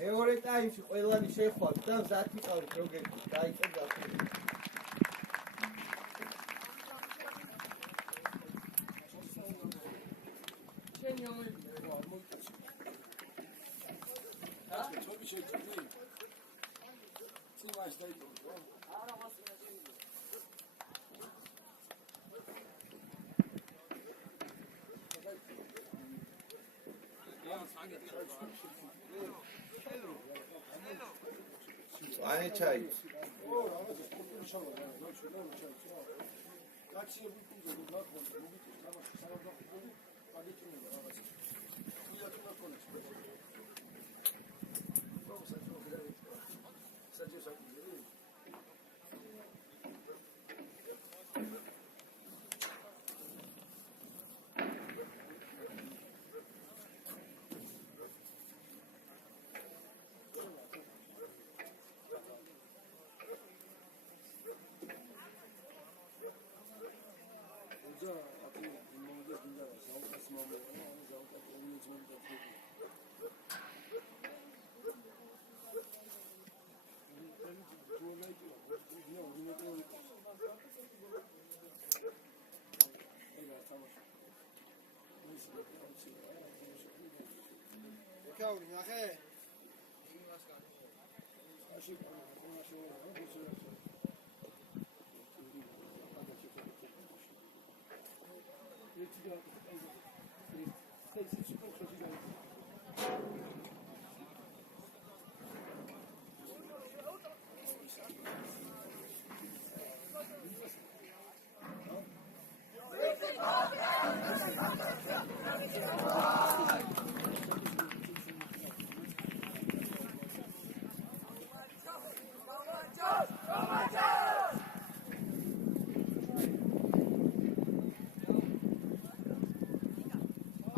მეორე ტაიმში ყველანი შეხვალთ და მზად იყავით როგერთ დაიწყეთ გასული. შენი ამოიდგინე რა მოიწევს. ჩობი შეჭდი. სიმას დაიწყო. არა მასინა შეიძლება. Ani çay.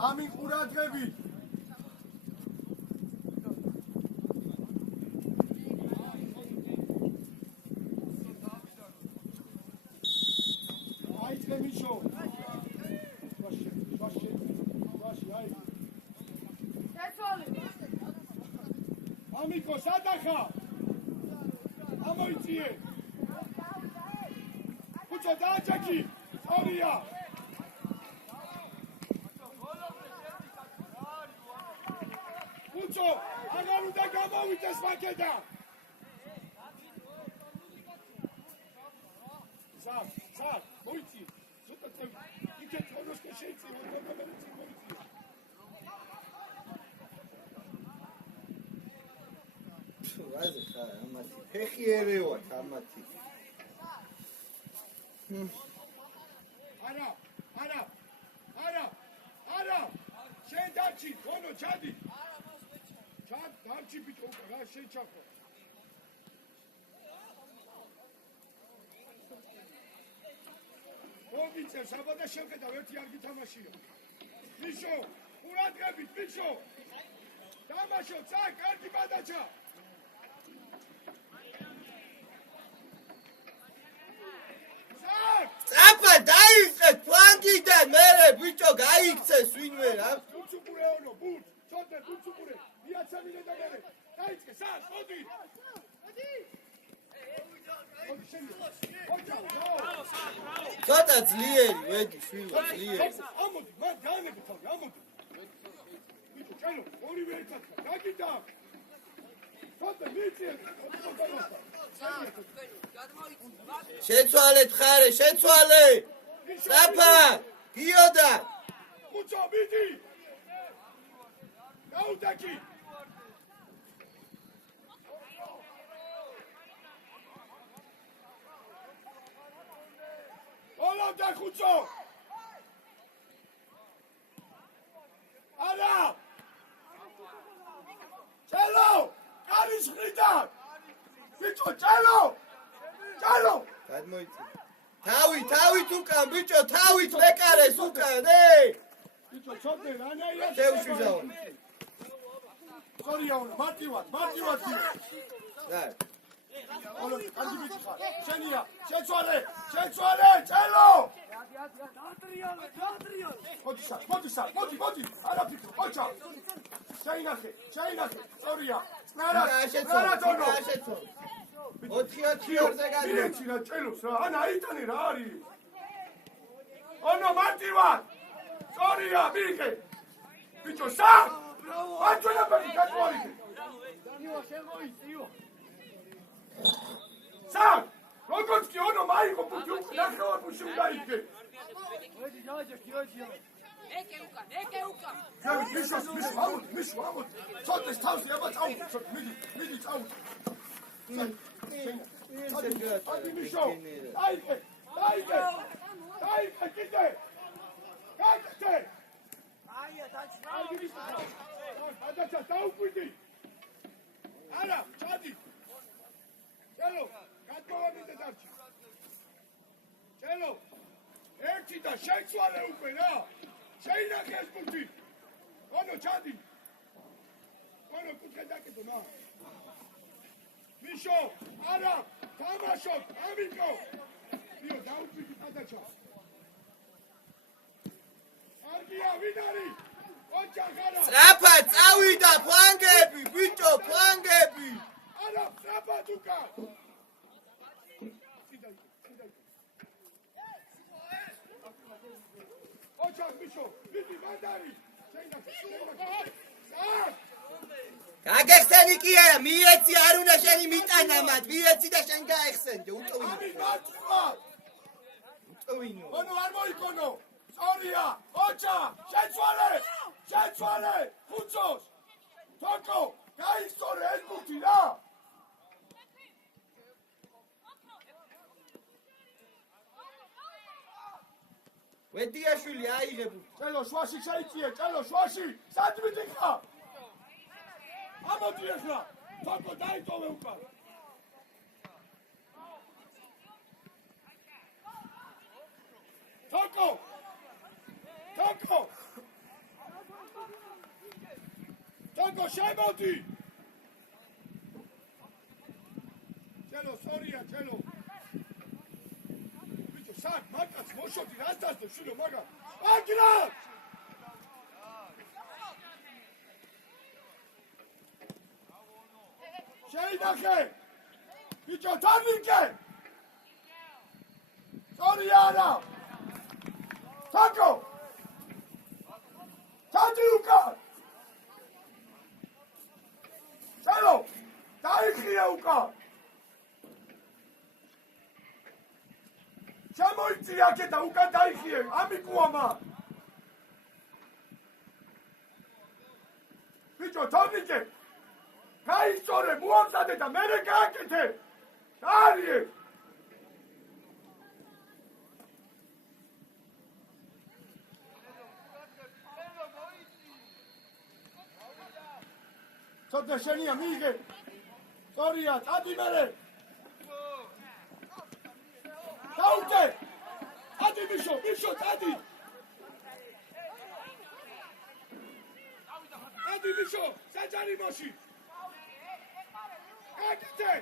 Amin quraqები აი ძმისო ვაში აი ეცოლი ამიკო სადახა ამოიწიე ხუჭო დააჭაკი ორია აღარ უნდა გამოვიდეს მაგედან. ზარ, მოიცი. ზუსტად იქეთ ხონოს და შეიძლება მომენტი მოიცი. ვაზე ხარ ამათი. ფეხი ერევათ ამათი. არა. შენ დაჩი, ხონო ჩადი. Darci bito, ra şey çako. O biçer, sabada şevkeda, ötü yargı tamaşıyor. Mişo, Murat Gabit, Mişo. Tamaşo, çak, yargı badaça. Çapa, dayıqet, flankiden, mere, Mişo, gayıqse, suyunver, ha? Tutsu buraya onu, burt. Çotne, tutsu buraya. Iacamile da mere. Dajte, sad, odi! Čota zlijeri, vedi, švilo, zlijeri. Amodi, ma dane bi tamo, amodi. Vidi, čelo, oni veli tako, dagi tak. Čota, nici je. Šećualet, hare, šećualet! Stapa, gioda! Kućo, vidi! Naudaki! Ola da kućo! Ara! Čelo! Kariš hritak! Vičo, čelo! Čelo! Kad mojci? თავით უკან ბიჭო, თავით მეკარეს უკან, ე! ბიჭო, ჩოდე, რანაირად შევშვიდაო. სორია უნდა, მარტივად. და όλო, კარგი ბიჭი ხარ. შენია, შეცვალე, წელო! მოდი, არაფიქრო, ყოჩა. შეინახე, სორია. ნარატონო. 4-4-2-ზე გადი. მიეცინა წელოს რა, ანა აიტანე რა არის? ონო მარტივად. სორია, მიიღე. ბიჭო, სა! აჩვენებები გაყვარიდე. სა! როგორც კი ონო მაიღო პუტი უკვე ნახევარ პუტში უნდა იგე. ეკე უკან. მიშო, ამოდი. ცოტეს თავში აბა წავუდი, მიდი წავუდი. ადი მიშო, დაიგე, კიდე. გაიგე. ადაცა დაუკვიდი. არა, ჩადი. ჩელო, გადმოვანიდე დარჩი. ჩელო, ერთი და შეცვალე უკვე რა. შეინახე ეს პუნქტი. ონო, ჩადი. ონო, კუთხე დაკეტო რა. მიშო, არა, თამაშობ, ამიკო. იო, დაუკვიდი ადაცა. არგია, ვინ არის? ოჯახ არა. სწრაფად წავიდა ფლანგები, ბიჭო, ფლანგები. არა, სწრაფად უკან. ოჯახ მიშო, ვიდი მანდარი. შეინახე. გაგეხსენი კი არა, მიეცი არ უნდა შენი მიტანა მათ, მიეცი და შენ გაეხსენდე, ამი მარტივად. ონო არ მოიკონო. სორია, ოჯა, შეცვალე, ფუცოს. თოკო, გაიხსორე ეს პუნქტი რა. ვედიაშვილი აიღებ. წელო შვაში შეიწიე, სად მიდიხარ? ამოდი ახლა, თოკო დაიტოვე უკან. თოკო! თოკო, შემოდი! ჩელო, სორია. ბიჭო, სად, მარტაც მოშოდი, რას დასდო, შვილო, მაგარ. აგრა! შეინახე! ბიჭო, თარნიკე! სორია არა! თაკო! თადი უკან! წელო! დაიხია უკან! შემოიწი აქე და უკან დაიხიე! ამიკუამა! ბიჭო, თარნიკე! გაიხსორე, მოამზადე და მერე გააკეთე! დაარიე! ცოტა შენია, მიიღე! სორია, წადი მერე! დაუკე! წადი მიშო, წადი! წადი მიშო, საჯარიმოში! აკეთე!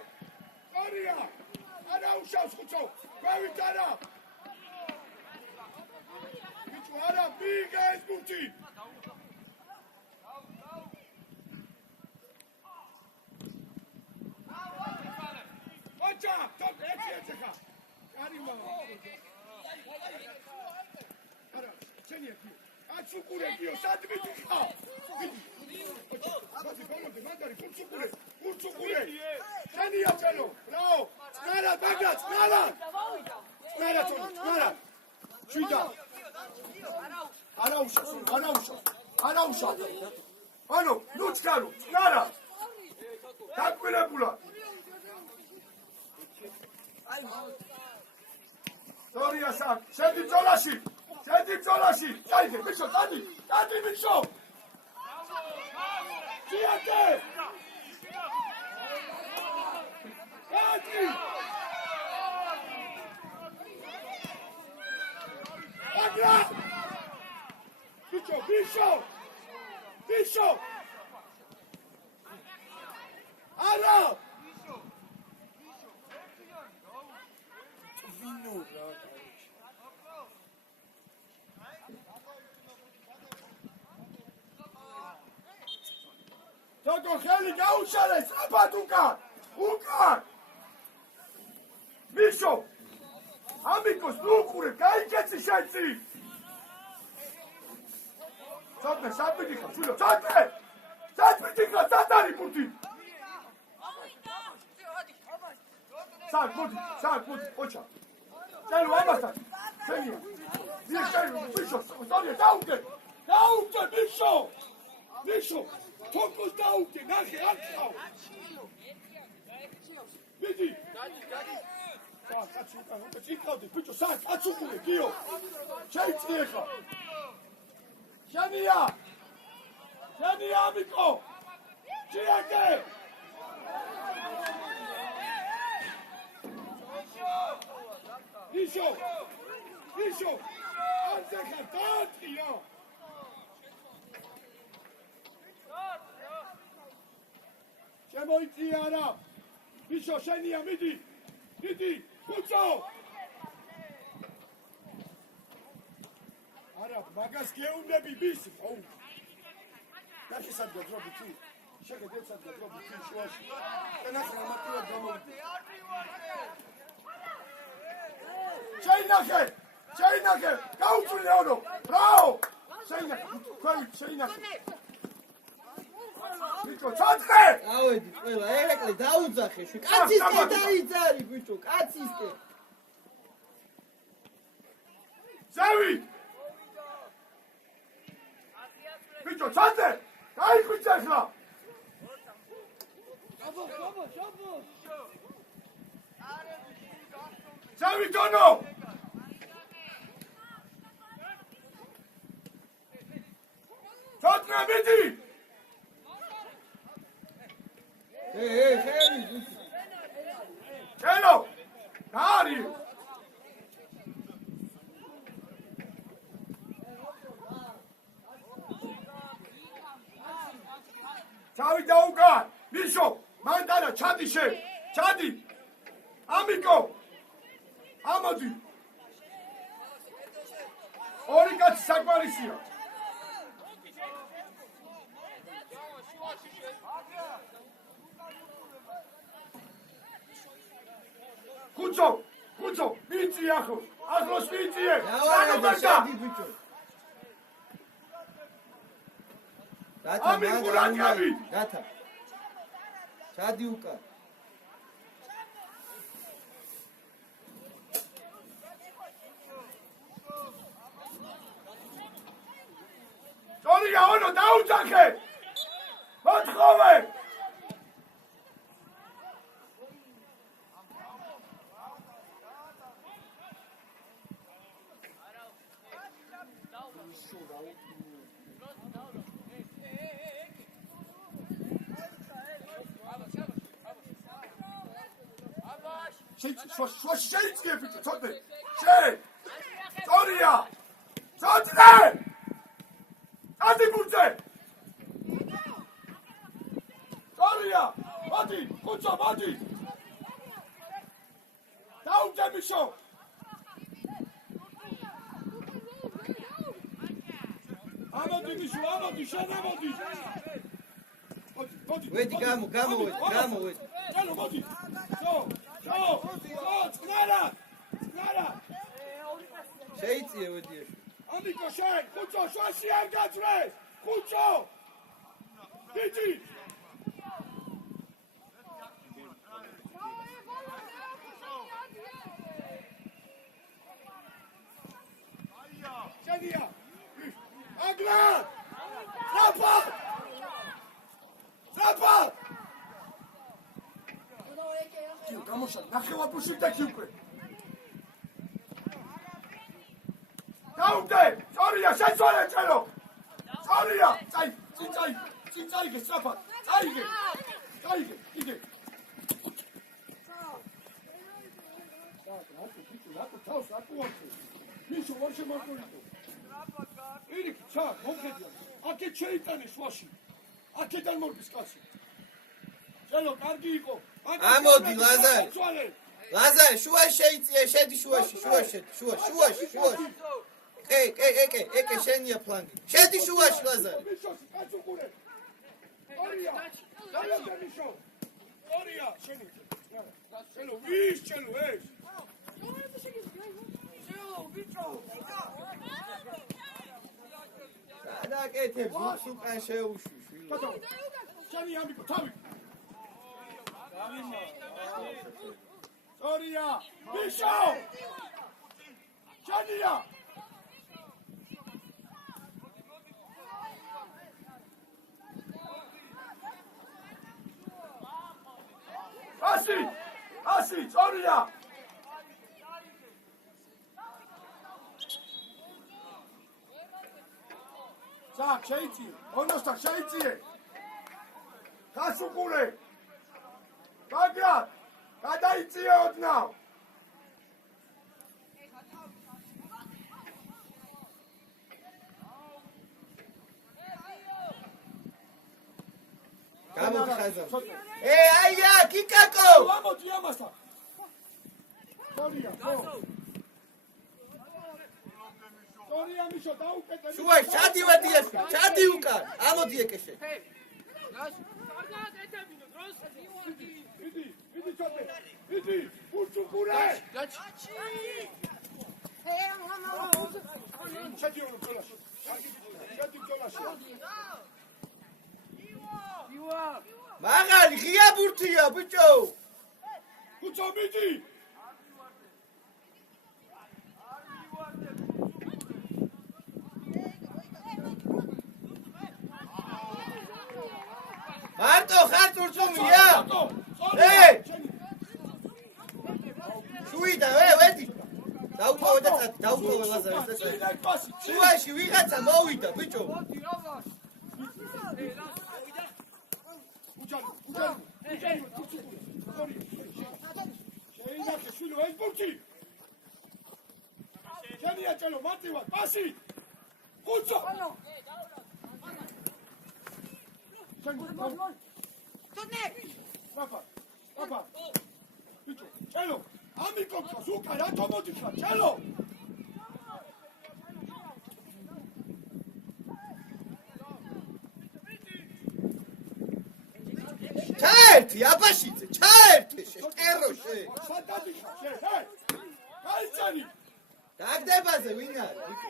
სორია! არა უშავს ხუცო! გვევით არა! ბიჭო, არა, მიიღე ეს პუნქტი! ოჯა! თოკ, ერთი ხა! კარიმა! არა, შენია კი! აცუკურებიო, სად მიდიხარ? ბატი, ბოლომდე, მანდარი, კურცუკურე! შენია წელო! რაო! წნარად, მაგა, წნარად! შვიდა! არა უშავს! ანუ, ნუჩკარო, წნარად! დაკვირებულა! სორია საკ, შედი ბრძოლაში! წაიგე, მიშო, წადი მიშო! ძიაკე! წადი! აგრა ბიშო არა თოკო ხელი გაუშალეს აბად უკან ბიშო ამიკოს ნუ უყურე გაიქეცი შენცი ცოტნე სათბიდი ხარ შვილო ცოტნე სათბიდი ხარ სათარი პუტი სად მოდი ოჩა წერო ამასთან შენია ის წერო ბიშო სწორია დაუგე ბიშო თოკოს დაუგე ნახე არ ხავ მიდი კაცი უკან ჭიქავდი ბიჭო სად კაც უყურე გიო შეიწიე ხა შენია ამიკო ჭიაკე ბიშო ანზე ხა დაატყიო შემოიწია არა ბიშო შენია მიდი ხუცო არა მაგას გეუნები ბიში აუ ნახე სად გადრობი თუ შეგეძებ სად გადრობი თუ შუაში და ნახე ამატულად გამოვიდი შეინახე გაუწვლიაო რაო შეინახე ბიჭო ცოტნე ავედი ყველა ერეკლე დაუძახე შე კაცისკენ დაიძარი ბიჭო კაცისკენ ზევი ბიჭო ცოტნე გაიხვიჩე ხა ზევი დონო ცოტნე მიდი ხელი ჩელო გარი ჩავი დაუგან მიშო მანდანა ჩადი ამიკო ამოდი ორი კაცი საკვარისია ხუცო მიწი ახლოს მიწიე ჩადი ბიჭო გათა ჩადი უკან სწორია ონო დაუძახე მოთხოვე შეიწიე ბიჭო ცოტნე სწორია ცოტნე ადი ბურთე სწორია მოდი ხუცო მოდი დაუგე მიშო ამოდი მიშო შენ ამოდი ვედი გამოვედი ჩალო მოდი წყნარა შეიწიე ვედი ამიკო შენ ხუცო შუაში არ გაძრეს ხუცო დიდი შენია აგრა ტრაპა გამოსა ნახევარფუში დაკი უკვე დაუდე სწორია შეცვალე წერო სწორია წაიგე სწრაფად წაიგე იგე რატო თავს აკუაქე მიშო ვარ შემარკოლიკო. ირიქ, ჩა, მომხედია. აქეთ შეიტანე შუაში. აქედან მორგის კაცი. ჩელო, კარგი იყო. ამოდი, ლაზარე. ლაზარე, შუაში შეიწია, შედი შუაში. ეკე, შენია ფლანგი. შედი შუაში, ლაზარე. მიშოში, კაც უყურე. ორია. დაიწყე მიშო. ორია, შენი. ჩელო, ვის ჩელო ეს? გადაკეთებს, უკან შეუშვი. შენი ამიკო, თავი. ორია, მიშო. შენია. ასი, ორია. ზაკ, შეიწიე. ონოსთან შეიწიე. გასუყურე. ბაგრატ, გადაიწიე ოდნავ. გამიხაზა. აია, კიკაკო. ამოდი ამასთან. ორია, ხო. ორია მიშო დაუკეთე. შუაში, ჩადი ვედიაში, ჩადი უკან. ამოდი ეკეშე. იდი ჩატე. იდი, ურჩუყურე. ჩადი ორი წოლაში. ჩადი წოლაში. მაღალი, ღია ბურთია, ბიჭო. უცო მიდი. მარტო ხარ წურწუმია. შუიდა, ვედი. დაუყოვე და წადი, დაუყოვე ლაზარე. შუაში ვიღაცა მოვიდა, ბიჭო. შეინახე შვილო ეს ბურთი. შენია ჭელო მარტივად, პასი. უცო. Papa. Bicho, chelo. Amico, azúcar, rato modica, chelo. ჩაერთი, აბაშიძე, ჩაერთი, შეკეროშე. Fantástica, hey. Გაიცანი. დაგდებაზე ვინ არის?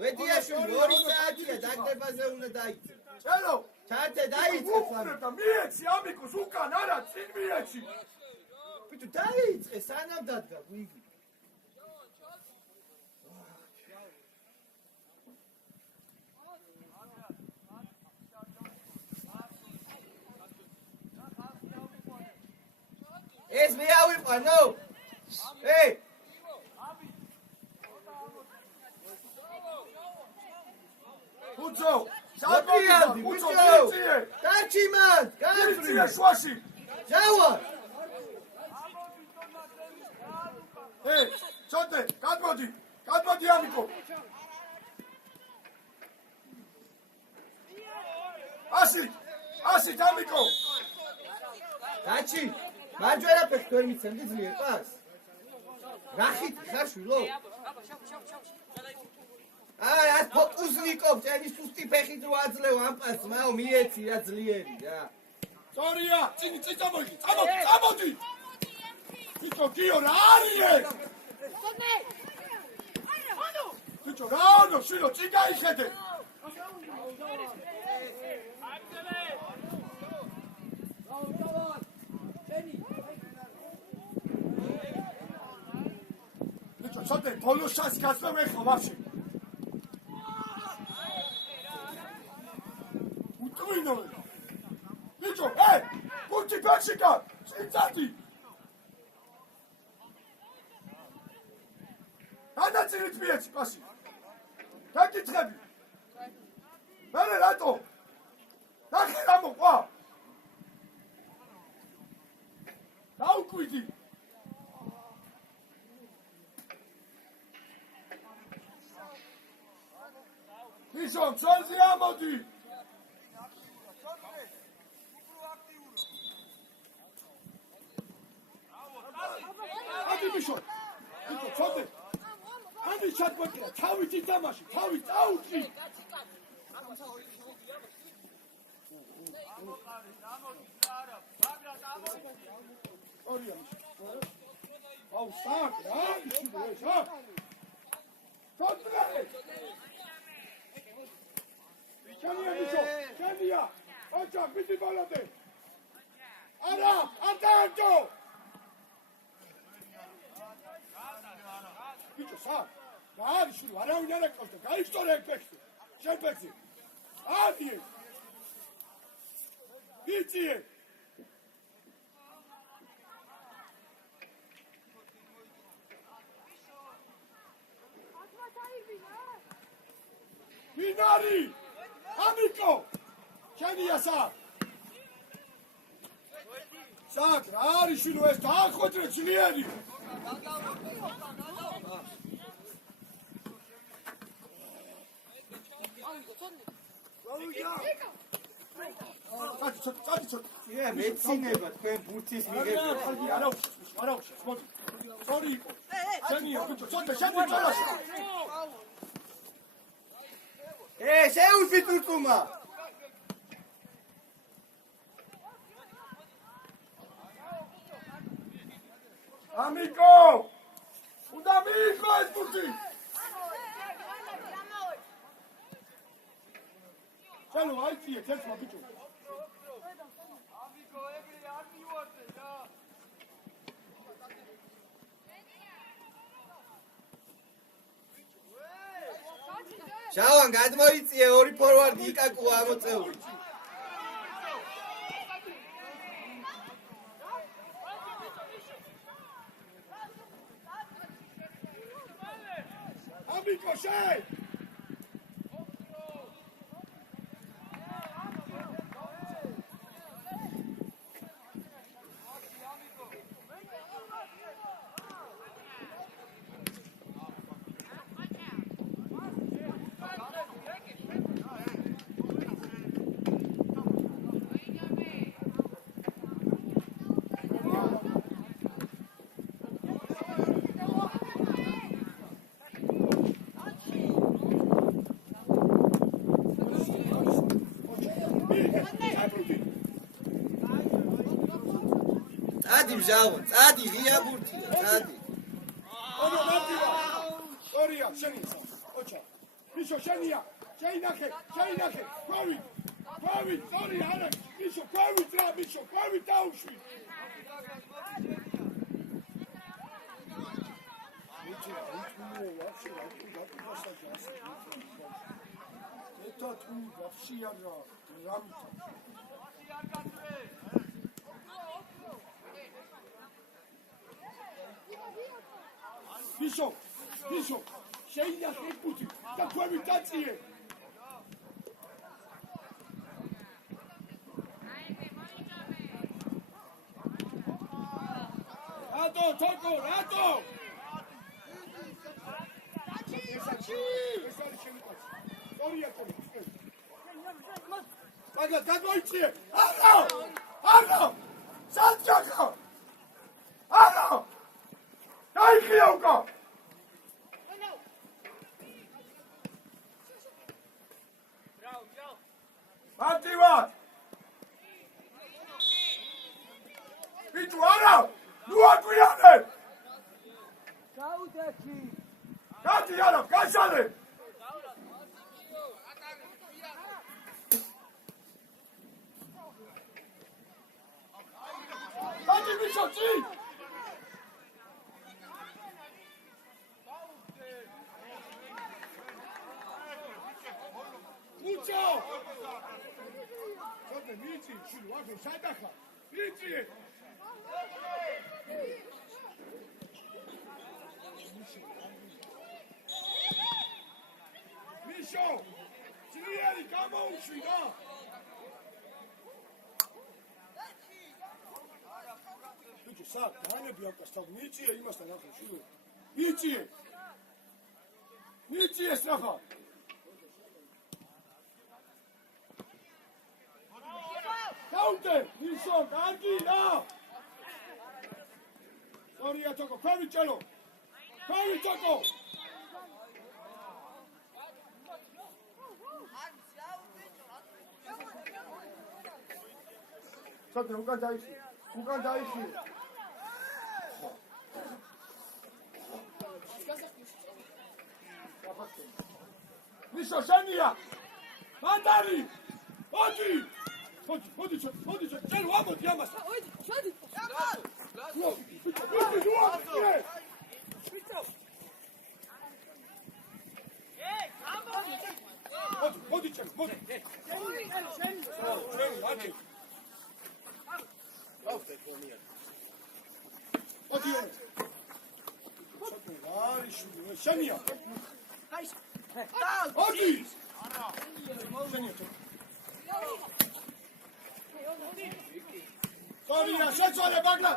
ვედიაშვილი 2 საათია დაგდებაზე უნდა დაიწე. Chelo. ჩაერთე დაიწე ფლანი. და მიეცი ამიკოს უკან არა, წინ მიეცი. ბიჭო, დაიწე, სანამ დადგა, ვიგი. ეს მე ავიყვანო. უცო. საპიალდი, ბიჭო. დაჩი მან, გაწრი შუაში. ჯავა. ჩოტე, გადმოდი ამიკო. ასი ამიკო. დაჩი, მარჯვენა ფეხს ვერ მიცემდი ძლიერ პას. რახით ხარ შვილო? აი, ას ფოკუსნიკოვ, წენი სუსტი ფეხით რო აძლევ ამ პასს, მაო მიეცი რა ძლიერი რა. სწორია, წინ წამოდი. ბიჭო, გიო რა არის? ბიჭო, რა ანუ, შვილო, წინ გაიხედე. ბიჭო, ცოტა ბოლოს შანსი გასწევ ეხლა ვაფშე. უტვინო. ბიჭო, ბურთი ფეხში გა, წინ წადი. გადაწილით მიეცი პასი. დაგიწყები. მერე რატო? ნახე რა მოყვა. დაუკვიდი. მიშო, მშვენზე ამოდი. ადი მიშო. მიშო, ჩოდე. ადი ჩატბოკია, თავით ითამაში, თავით აუჭი. ორია მიშო. აუ საკ რა, მიშო, ესა. ჩოდე. Şaniye Mişo, Şaniye. Açak, bizi bağladı. Ara, Arda. Mişo, sağ. Hadi şunu, ara oynayarak koştu. Kayıp oraya ekpeksin. Şerpeksin. Hadi. Bitti. Binari. Amiko! Şaniye sağ! Sağ, rari şunu es, daha kotre çiliyeni! Hadi çat! მეცინება თქვენ ბურთის მიღებია. არა უშავს, მოდი. სორი იყო. შენია, ბიჭო, ცოტა შენი წოლაში. შეუშვი თურთუმა. Amiko! უნდა მიიღო ეს ბურთი. ჩალო, აიწიე, თეთრმა ბიჭო. ამიკო, ეგრე არ მივარდე რა. შავან გადმოიწიე ორი ფორვარდი იკაკუა ამოწეული. Amiko, შე! წადი მჟავო, წადი ღია ბურთია, წადი. Ono napiva! Orija, šenica, oča. Mišo, šenija, šejnahe, Covid, sorry, Alex, Mišo, Covid, Mišo, Covid, aušvi. Это tu вообще ра, рамта. Bishop, შეიძლება ხეკუთი და თქვენი დაწიე. რატო, თოკო, რატო? ეს არის შენი კაცი. ორია თქო. მაგა გადმოიწიე. არა! სანჯაკო! არა! დაიხია უკა! Мотиват! Bicho, ara! Nu aguiane! გაუდექი. Gati ara, გაჟალე! Gati bicho, τσι! Bicho! Șote, mici, și luate, șadaha! Mici! Mișo! Ținieri, cam auși, da? Bicho, sad, danebbi akka stav, mici e imasta nakon, šilu. Mici! Mici je strafa! კაცე, ისო, კარგი რა. Sorry, Toko, ქვევით ჭელო. ქვევით Toko. Ცოტა უკან დაიხი. უკან დაიხი. მისო შენია. მანდარი. მოდი. მოდი, ჭელო ამოდი ამას. მოდი ჭელო, მოდი. შენია. მოდი. Sorry, შეწორე ბაგლა.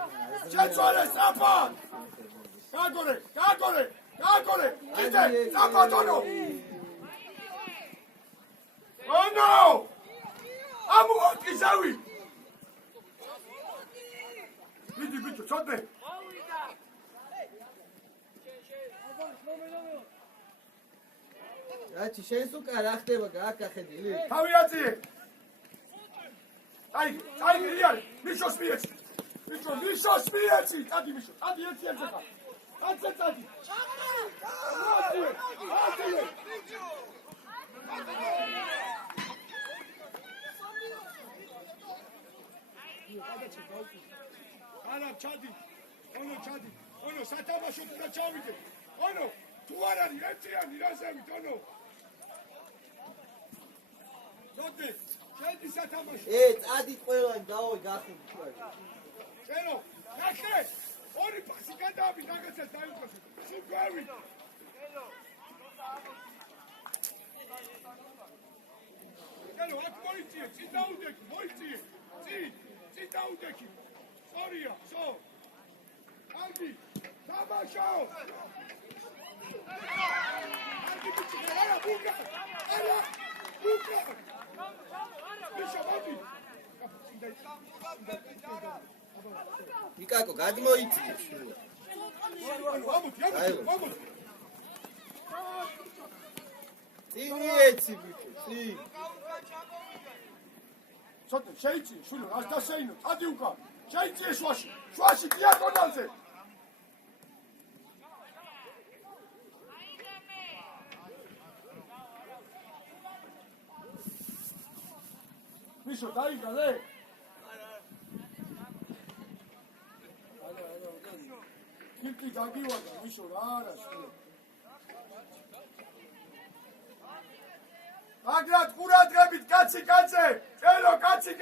შეწორე საფა. გაგორე. კიდე საფა დონო. ono! ამოყი ზავი. მიდი ბიჭო, ჩოდე. რაჩი შენს უკან რა ხდება გააკახედილი? თავი აწიე. აი, იარი, მიშოს მიეცი. მიშოს მიეცი, წადი მიშო. წადი ერთი ხა. წადი. აწიე. არა, ჩადი. ono, სათამაშო და ჩავიდე. ono, თუ არ არის ერთიანი რაზევით, ono. ზოდი, შედი სათამაშო. წადი ყველანი დავოი გახუნ. ჭერო, ნახე. ორი პასი გადააბი რაღაცას დაიწყოს. სულ გავით. ჭერო, აქ მოიწიე, წინ დაუდექი, მოიწიე. წინ დაუდექი. სორია, სო. კარგი, თამაშო. კარგი ბიჭი, არა, ბუგა. მიშო, მოდი. მიკაკო, გადმოიწიე. ამოდი. წინიეცი ბიჭო, წინ. ცოტა შეიწიე, შვილო, რას დასეინო, წადი უკან. შეიწიე შვაში დიაგონალზე. მიშო, დაიგალე? კილტი გაგივარდა, მიშო, რა არა, შვილო. აგრად ყურადღებით, კაცი, ჭელო, კაცი.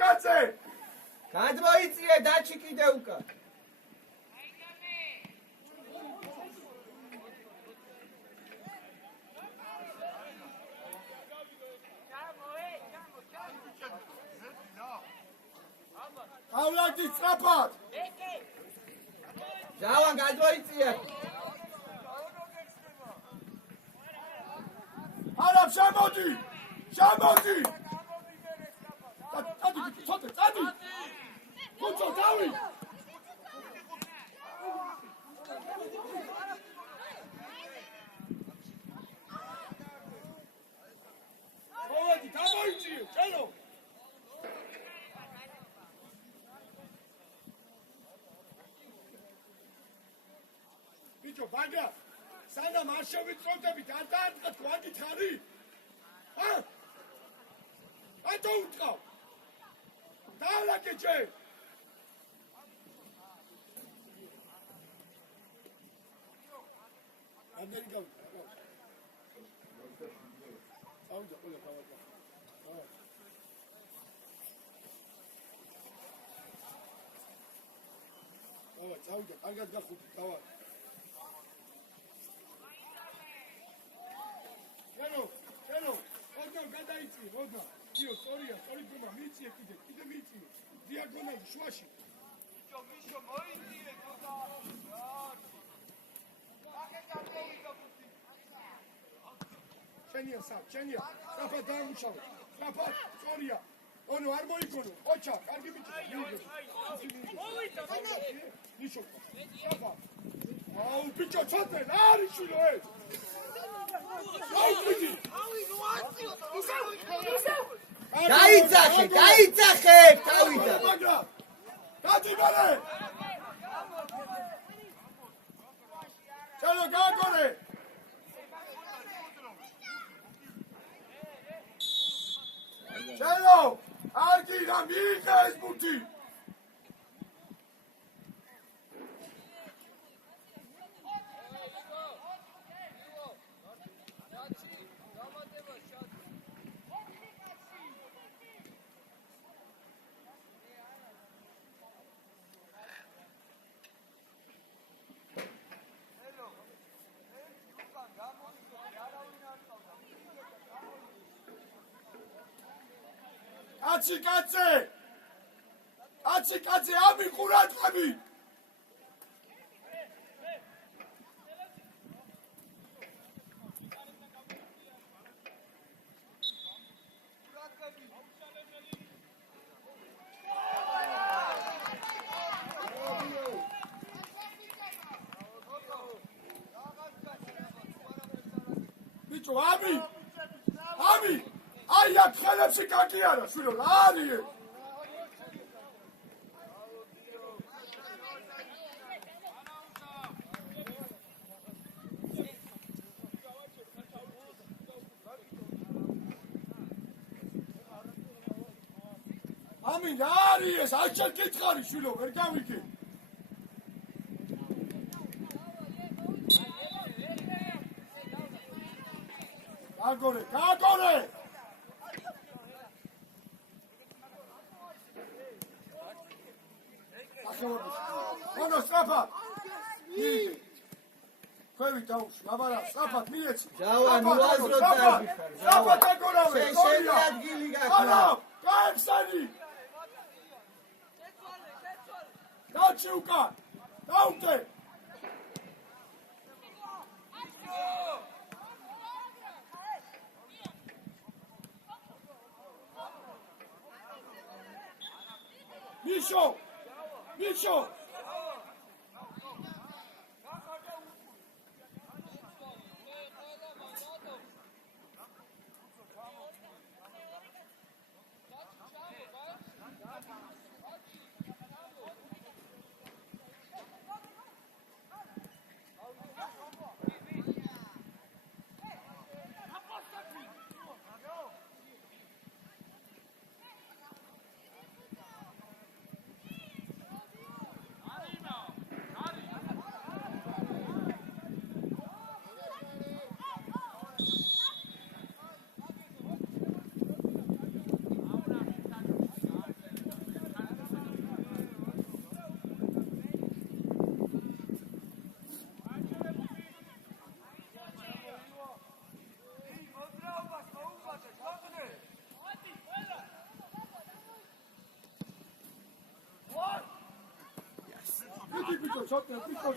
გადმოიწიე დაჩი კიდე უკან.ავლადი სწრაფად. ჯავან გადმოიწიე. არა, შემოდი. წადი, ცოტა, წადი. კუცო, დავი. მოვედი, გამოიწიე, ჭელო. ბიჭო, ბაგა, სანამ არ შევიწოდებით, არ დაარტყათ გვაგით ხარი? Ato utqav. Davlakeche. Amerika. Avda qo'ya qavada. Avda, qargad gaxuti, qavat. Hello. Odno gadaitsi, odno. Io, sorry, doma, მიიწიე კიდე მიიწიე. დიაგონალში, შვაში. მიშო, მოიწიე, თოდა. შენია, საფად დაამუშავე. საფად, sorry. ონო არ მოიგონო ოჩა კარგი ბიჭია ნიშო აბა აუ ბიჭო ცოტა არის შილო ეს აუ ბიჭი გაიძახე თავიდან მაგრამ გაძიგორე ჩალო გააგორე ჩალო არგი რა მიიღე ეს ბუთი კაცი ამი ყურადღები ბიჭო ამი აი აქ ხელებში კაკი არა შვილო რა არის ეს ამი რა არის ეს აი შენ გითხარი შვილო ვერ გავიგე გააგორე ონო სწრაფად ქვევი დაუშვი აბარა სწრაფად მიეცი ჯავან უაზრო დარბიხარ სწრაფად აგორავე შენი ადგილი გაქვს გაექსანი დაჩი უკან დაუტე Micho!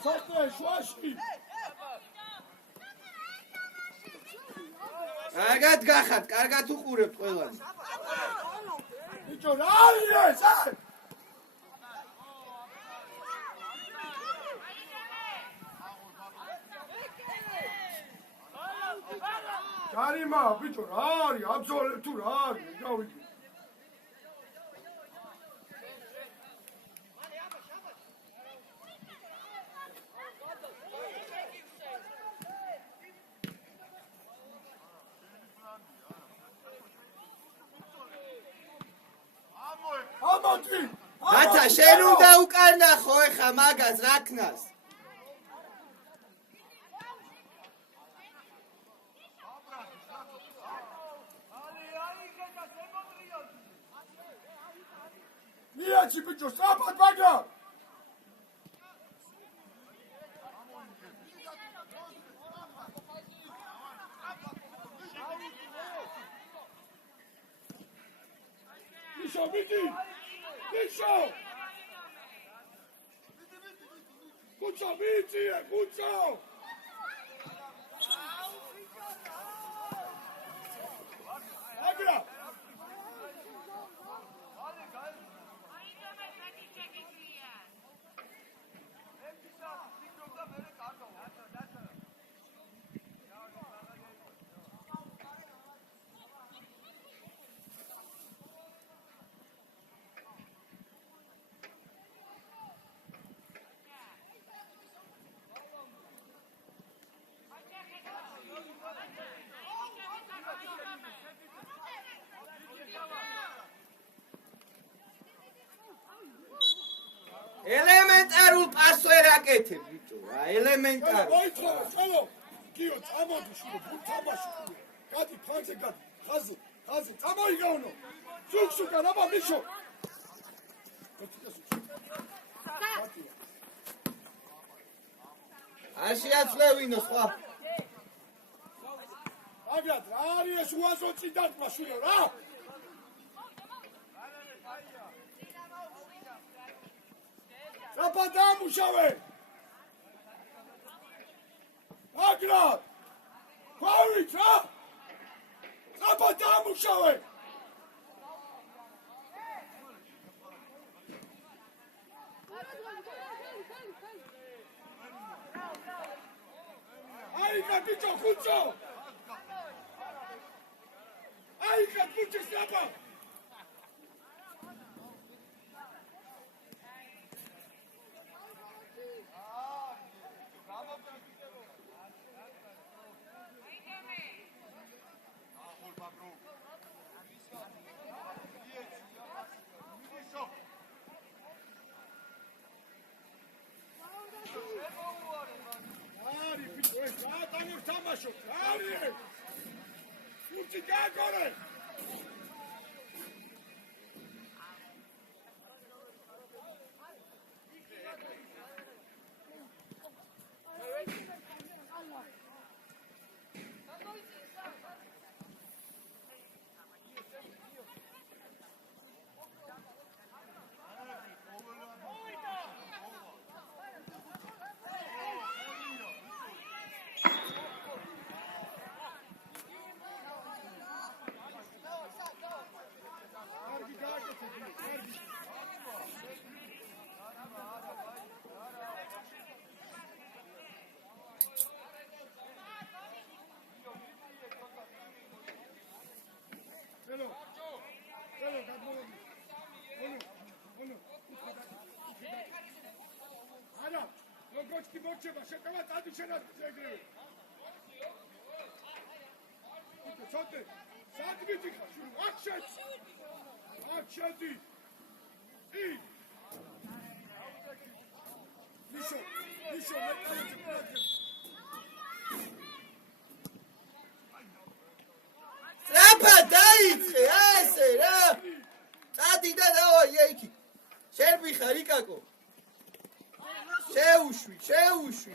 ცოტა შუაში კარგად გახართ, კარგად უყურებთ ყველას ბიჭო რა არის ეს გარიმა ბიჭო რა არის აბზოლე თუ რა არის გავიგე რათა შენ უნდა უკარნახო ეხა მაგას რაკნას მიაჩი ბიჭო სწრაფად მაგა მიშო ბიჭი მიშო კუჩო ბიჭი კუჩო აგრა აკეთებ ბიჭო რა ელემენტარი მოითხოვე წელო კიო წამოდი შურო ბულ თამაში გადი ფანზე გადი ხაზი წამოიგავნო სუქსუკა რაბა მიშო არ შეაცვლევინო სხვა აგრად რა არის ეს უაზრო წიდარტმა შვილო რა რაბა დამუშავე აგრად ყავით რა რაბა დამუშავე აიკა ბიჭო ხუჭო აიკა ბიჭო საბა Rogoczki moczyma, szekała, tady się na zegrywy. Co ty? Zadmi ty, akcent! Akcent i! I! Miszo, lekko cię prawie. Trapa, დაიწყე, ასე რა. წადი და დავა იეიკი. შენ მიხარ იკაკო. შეუშვი.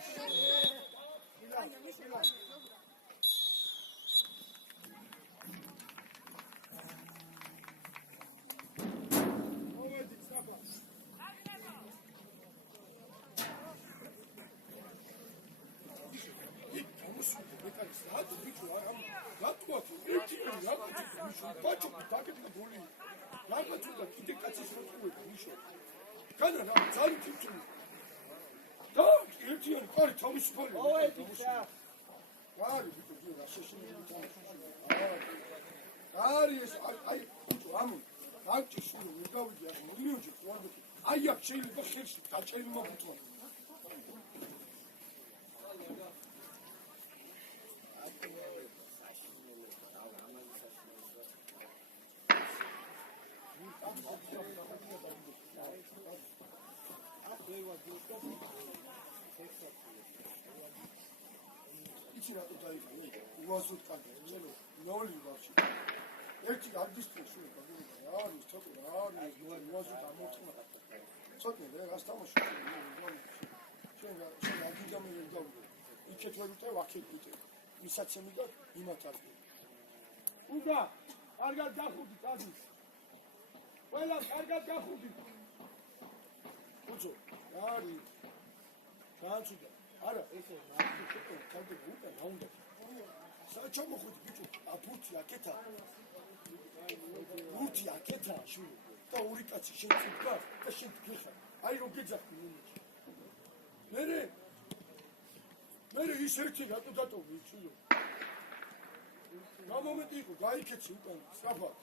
Ai, a chile do xixi, tá chile no botão. Isso não tá aí, o azul tá aí, não olhe lá, ერთი აგდისტრის შუა გაგუნა არის ცოტა არის უაზრო დამოწმა ცოტა რა რას თამაში შენ აგიდამე დავდო იქეთ ვერუტე ვაქეთ ვიტე ისაცემი და იმათ არის უგა კარგად გახუდი წადის ყველა კარგად გახუდი უძო არის გააჩიდა არა ესე მაგ ცოტა თავი უგა რა უნდა საჩამო ხუდი ბიჭო აფურცი აკეთა ურთი აკეთა შვილი და ორი კაცი შეწუდგა და შედგეხა აი რომ გეძახი მერე ის ერთი რატო დატოვე იცი რა მომენტი იყო გაიქეცი უკან სწრაფად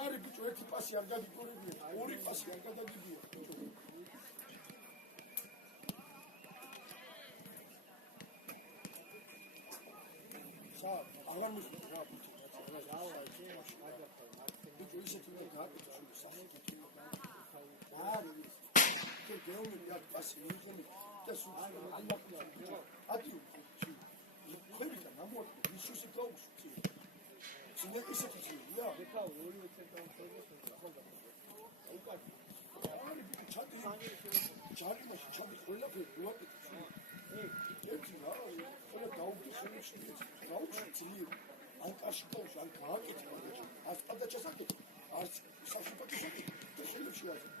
არის ბიჭო ერთი პასი არ გადიგორებია ორი პასი არ გადაგიგია აღარ მიხდა რა ბიჭო ისეთი რა გაკეთე შუა სახე არის აკე გეონები აქ პასი მიიღენი და სულ ათი ხებიდან ამოდი ისუსი გაუშვი ძინე ისეთი ძია ეხა ორივე ცენტრალურ პროგრესს ახალდა უკაცი ჩატი ჯარიმაში ჩატი ყველაფერი გუაკეთე ერთი რა ყველა დაუგდი შემოშინე გაუშვი ძლიერ ან კაში გავუშვი ან გააკეთე არ სპადა ჩასაკეთე არც საშუალო ჩასაკეთე და შეიძლება შეაზე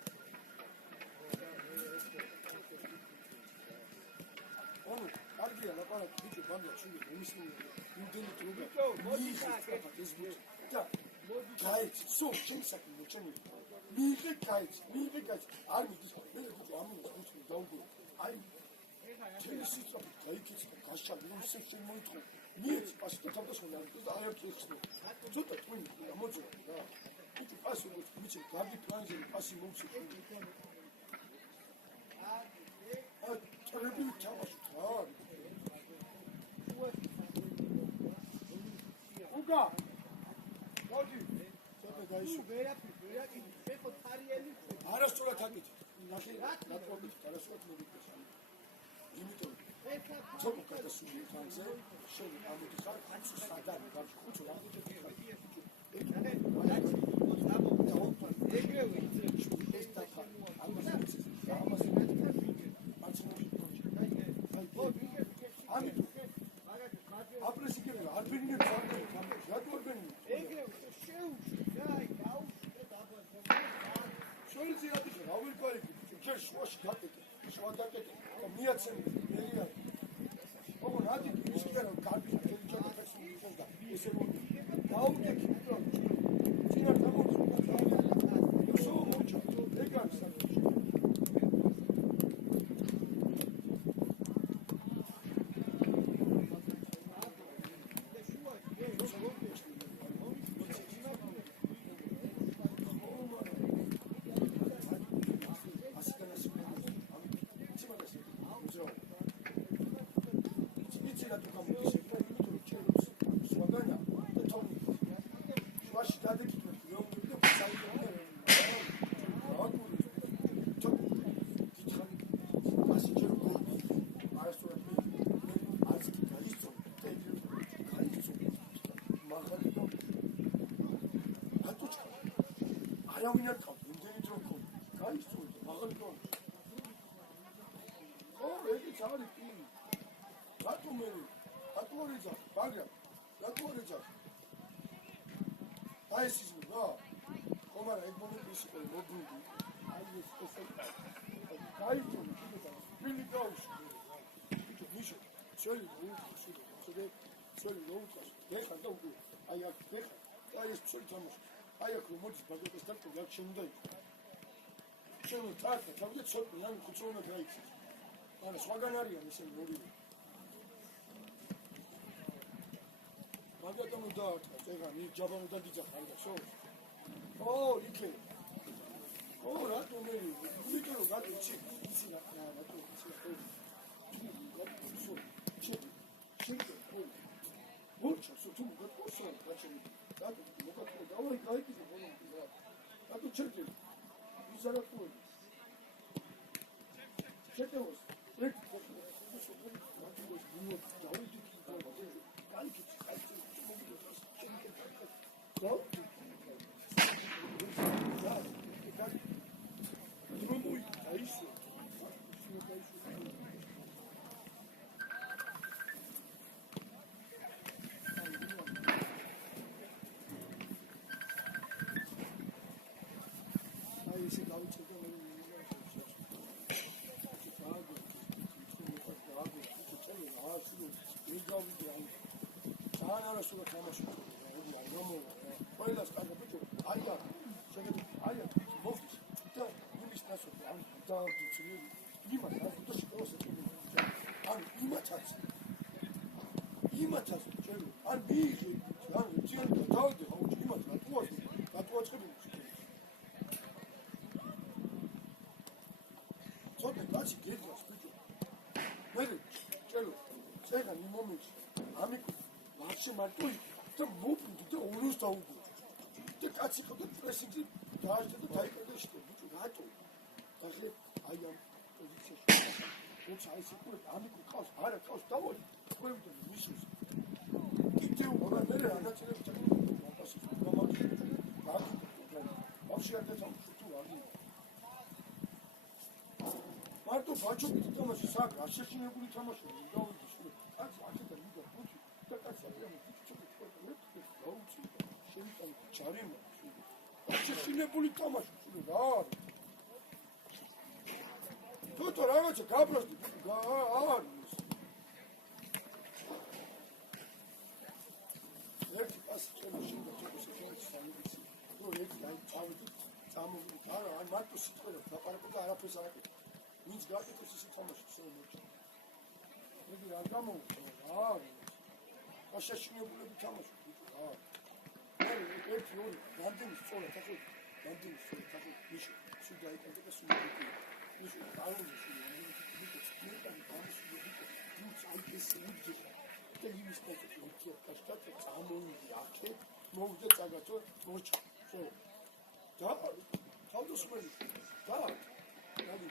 ანუ კარგია ლაპარაკი ბიჭო ბანდა ჩული მომისმინე იმდენი დროა ეს და გაიც სულ ჩემსაკი მოჩემი მიიღე გაიც არ მიდის მე ბიჭო ამინას უცხო დაუგო აი ჩემი სიტყვით გაიქიც გაშალ რომ სექშენ მოიწყო მიეც პასი და თავდასხმა არის და აი ერთი ხსნე ცოტა თქვენი მოძრა რა ბიჭო პასი მიჩი გადი პლანზე პასი მომცი ტრები ჩავაშ რა უკა მოდი ცოტა დაიშო ვერაფერი ეხო თარიელი არასწორად აკეთე ნახე რატომ არასწორად მოგიწევს იმიტომ ცოტა გადასული ხანზე შენ ამოდიხარ ხანს სადან გახუჩო რა ეგრევე ეს დაფა ამას აპრესიკები არ ბინინებს არ რატო არ ბინინებს ეგრევე შეუჩი და აი გაუშვი და შოიცი რატო რა ვერ გვარიქი ჯერ შუაში დაკეტე შუა დაკეტე და მიაცემი მერია ოღონ ადი ის კიდევ კარგი ჯერ ფექსი მიყავდა ესე მოდი დაუგეკი უბრალოდ წინა გამოდი სო მოჩა ეგარ საკუთი არავინ არ ყავს, იმდენი დრო მქონდა. გაიწვევდა, მაღალი დრო. ო, ეგეც არის კი. რატომ მე? რატო არ ეძახ? მაგრამ რატო არ ეძახ? აი ეს ის რა. ხომარა ეგ მომენტი ის იყო მობრუნდი. აი ეს გაიწვევდა, ბილი გაუშვი. ბიჭო, მიშო, შელი უცხო, შელი უცხო. ეხლა და უკვე აი აქ ეხლა აი ეს შელი თამაში. აი აქ მოდის ბაგოტეს და რა შემდა იქ. შემო წარდა, თავზე ცოტა ან ხუცრონა გაიქცეს. არა, სხვაგან არიან ისინი მორივე. მაგათომ დაარტყა, წეგან იქ ჯაბანო და დიძახა და შო. ო, იქე. ო, რატო მე? იმიტომ რომ რატო იცი? იცი რა, რატო იცი? მოჩა, სულ მოგწონს, გაჩერდი. რატო მოგწონს? დავაი გაიქცე ბოლომდე რა. რატო ჩერდი? იზარაკო. შეტევოს. ეგ სულ თამაში ყველას კარგი ბიჭო აი და შეგედი აი მოვდის და იმის დასოფი ან დაავდიცი იმას ასე შეგოს ან იმათაც ჩემ ან მიიღე ან ძიან დავდე აუ იმათ რატოაწყები ცოტა კაცი გეძას ბიჭო მე ჭელო წეგან იმ მომენტში ამიკო ვარში მარტო და მოპუნდი და ოროს დაუგო და კაცი ხო და პრესინგი დააშდა და დაიკრდა შტო ბიჭო რატო ახლა აი ამ პოზიციაში როცა აი სიკურე ამიკო ყავს არა ყავს დავოლი ყველგან მისულს კიდევ მოგა მე რაღაცებს ჩაკეთებ ვაფასი გამარჯვე ბავშვი არ დაწამს თუ არ მარტო ბაჩუკი თამაში საკ არ შეშინებული თამაშია გავიდი სულ კაც აქედა ლიგა ფუჩი და კაც ამიან ფუჩი გავუჩი შევიტანე ჯარიმა არ შეშინებული თამაში სულ რა არის თუთო რაღაცა გაბროსდი არის ერთი პასი ჩემში და ჩემში სამიცი ნუ ერთი აი წავედი წამოვიდი არა ან მარტო სიტყვა დაყარებდა და არაფერს არ აკეთე ვინც გაკეთებს ისე თამაში შემოჭა მე რა გამოვიდა რა არ შეშინებულები თამაში რა ერთი ორი რამდენი სწორად ახლა რამდენი სწორად ახლა მიშო სულ დაიკეთება სულ მიშო დაუნი სულ მე ეს იგი და იმის კეთილი იქია კაშკატა წამოვიდი აქე მოვიდა წაგაცო მოჭა ხო და თავდასხმელი და რადი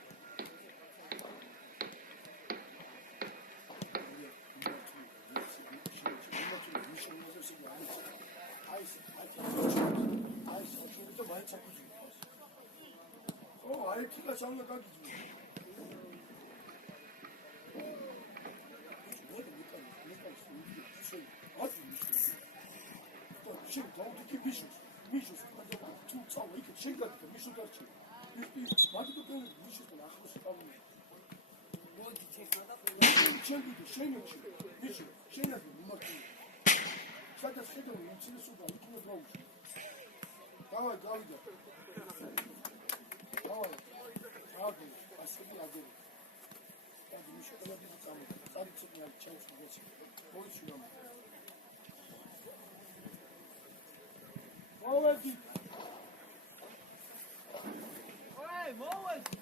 აი კიდა სამნა გაგიძვი შენ დავდიკი მიშოს თუ წავა იქ შენ გაგიძვი მიშო დარჩი მაგიტო პელი მიშოსთან ახლოს წავიდე მოდი ჩეხოდა შენ ვიდე შენში მიშო შენაზე მომართი სადაც ხედავ იმცინეს უდა იქნება ბაუში დავაი გავიდა დავაი აგე ასეთი აგე და მიშო ყველაფერი წამოდი წარიცი არ ჩანს მოგეცი მოიჩინა მოვედი ой მოვედი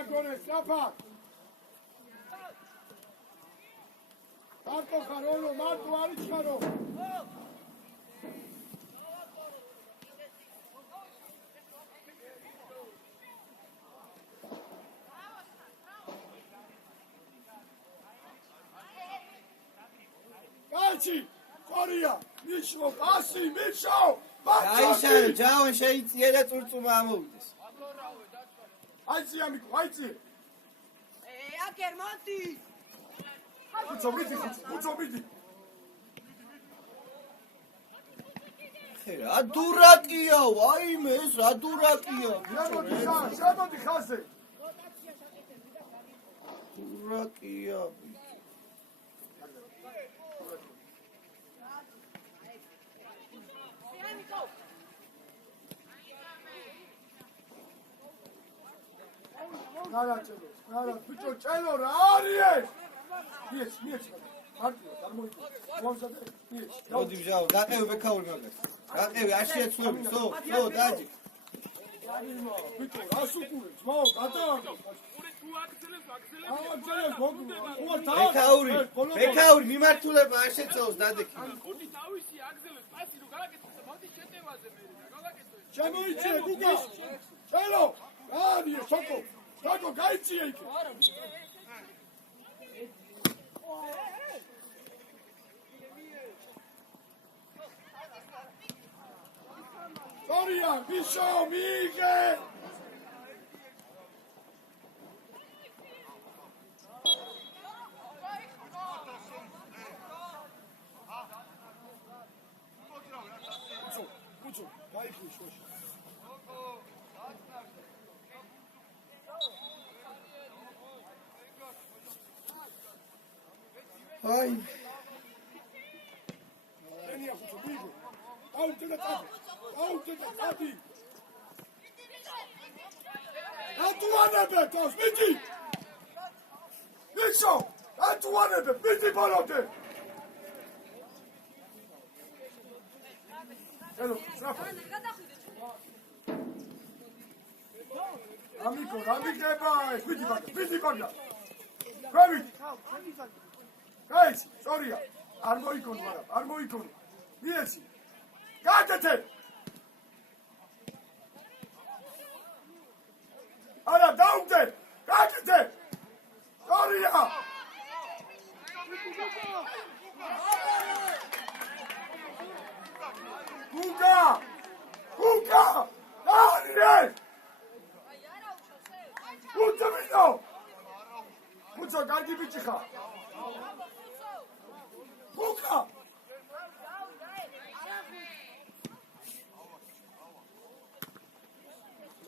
Agora escapa. Marco Carolo, Marco Alcaro. Calci, Coria, Micho, Passi, Micho. Aisha, Jawan შეიძლება წურწუმა ამოვიდეს. აიცი ამიკო, აიცი. აკერ მოდი. უცობიდი. რა დურაკია, ვაიმე, ეს რა დურაკია. შემოდი ხაზე. დურაკია. არა, ბიჭო, ჭელო რა არის? მიეც. მარტივად, არ მოიწევ. მომზადე, მიეც. მოდი ვჟავ, გაყევი ბექაური მაგას. გაყევი, არ შეეცვლები, სო, დაჯი. ბიჭო, რას უყურებს? მაო, გადააგე. ბექაური, მიმართულება არ შეწევს, დადექი. შემოიწიე, გუგა. ჭელო, რა არის, სოკო? Kako გაიწიე იქ? Sorry, Micho, Mige. Uçu, kayıp iş hoş. Ay. Beni აუტე და წადი. ატუანებე თავს, მიდი. ისო, ატუანებე, მიდი ბოლომდე. ელო, სრაფა. ამიკო, რამიგება, მიდი ბაგა. გავით. გაიც, სწორია. არ მოიქონო, მაგრამ არ მოიქონო. მიეცი. გაკეთე. არა, დაუგდე. გაკეთე. სწორია. გუგა. დარიე. უცებინო. უცო კარგი ბიჭი ხარ. გუგა.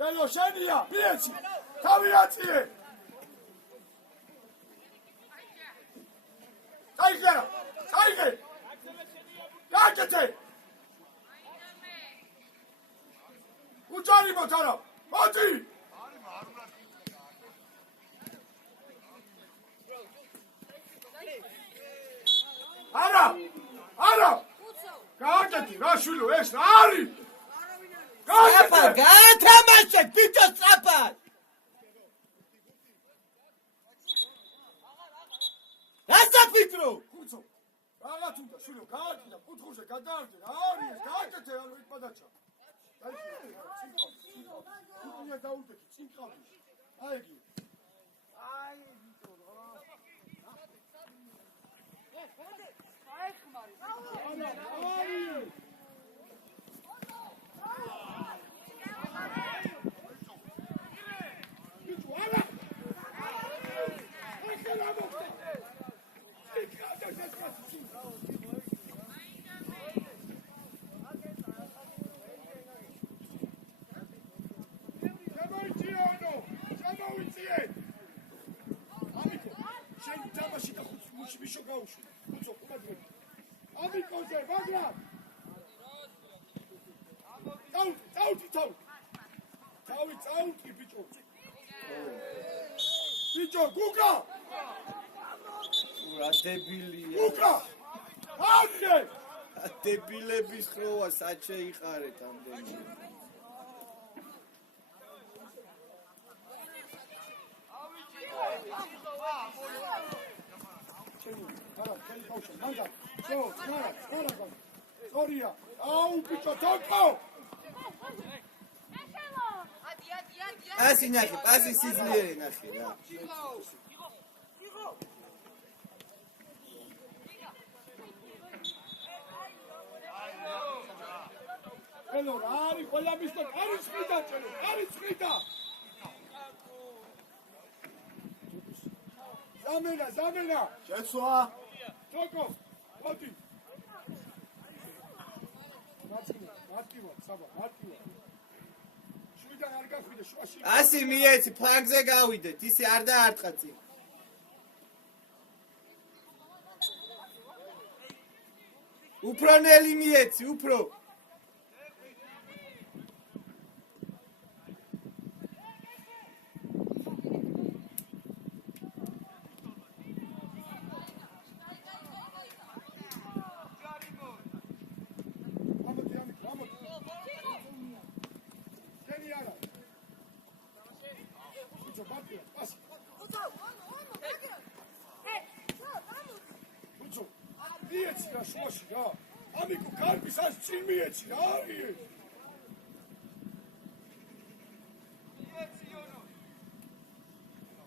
ელო შენია, მიეცი. თავი აწიე. წაიგე. გაკეთე. უჭარი მოთარა. მოდი. არა. გაკეთე, რა შვილო, ეს რა არის? Strapad, გაათამაშე, ბიჭო, strapad. გასაფიტრო. ხუცო. რაღაც უნდა შვილო, გააკეთა, კუთხურზე გადაარდე, რა არის ეს? გააკეთე, ანუ იპადაჩა. კუთხია დაუდექი, წინ ყავდი. აი იგი. ამიკოზე, მაგრამ წაუტი ბიჭო. ბიჭო, გუგა. რა დებილია. გუგა. აიდე. დებილების ხროვა სად შეიყარეთ ამდენი. Sorry, au bicho toco. Asi ნახე, პასი სიძლიერე ნახე რა. ელო, რა არის ყველა მისთან? არის წვიდა ჭერო, არის წვიდა. ზამენა. შეცვა. ტოკო, მოდი. მარტივად, საბა, მარტივად. შვიდან არ გახვიდე, შუაში. Asi მიეცი, ფლანგზე გავიდეთ, ისე არ დაარტყა წინ. უფრო ნელი მიეცი, უფრო. მიეცი რა შუაში რა. ამიკო კარგის ას წინ მიეცი რა არის?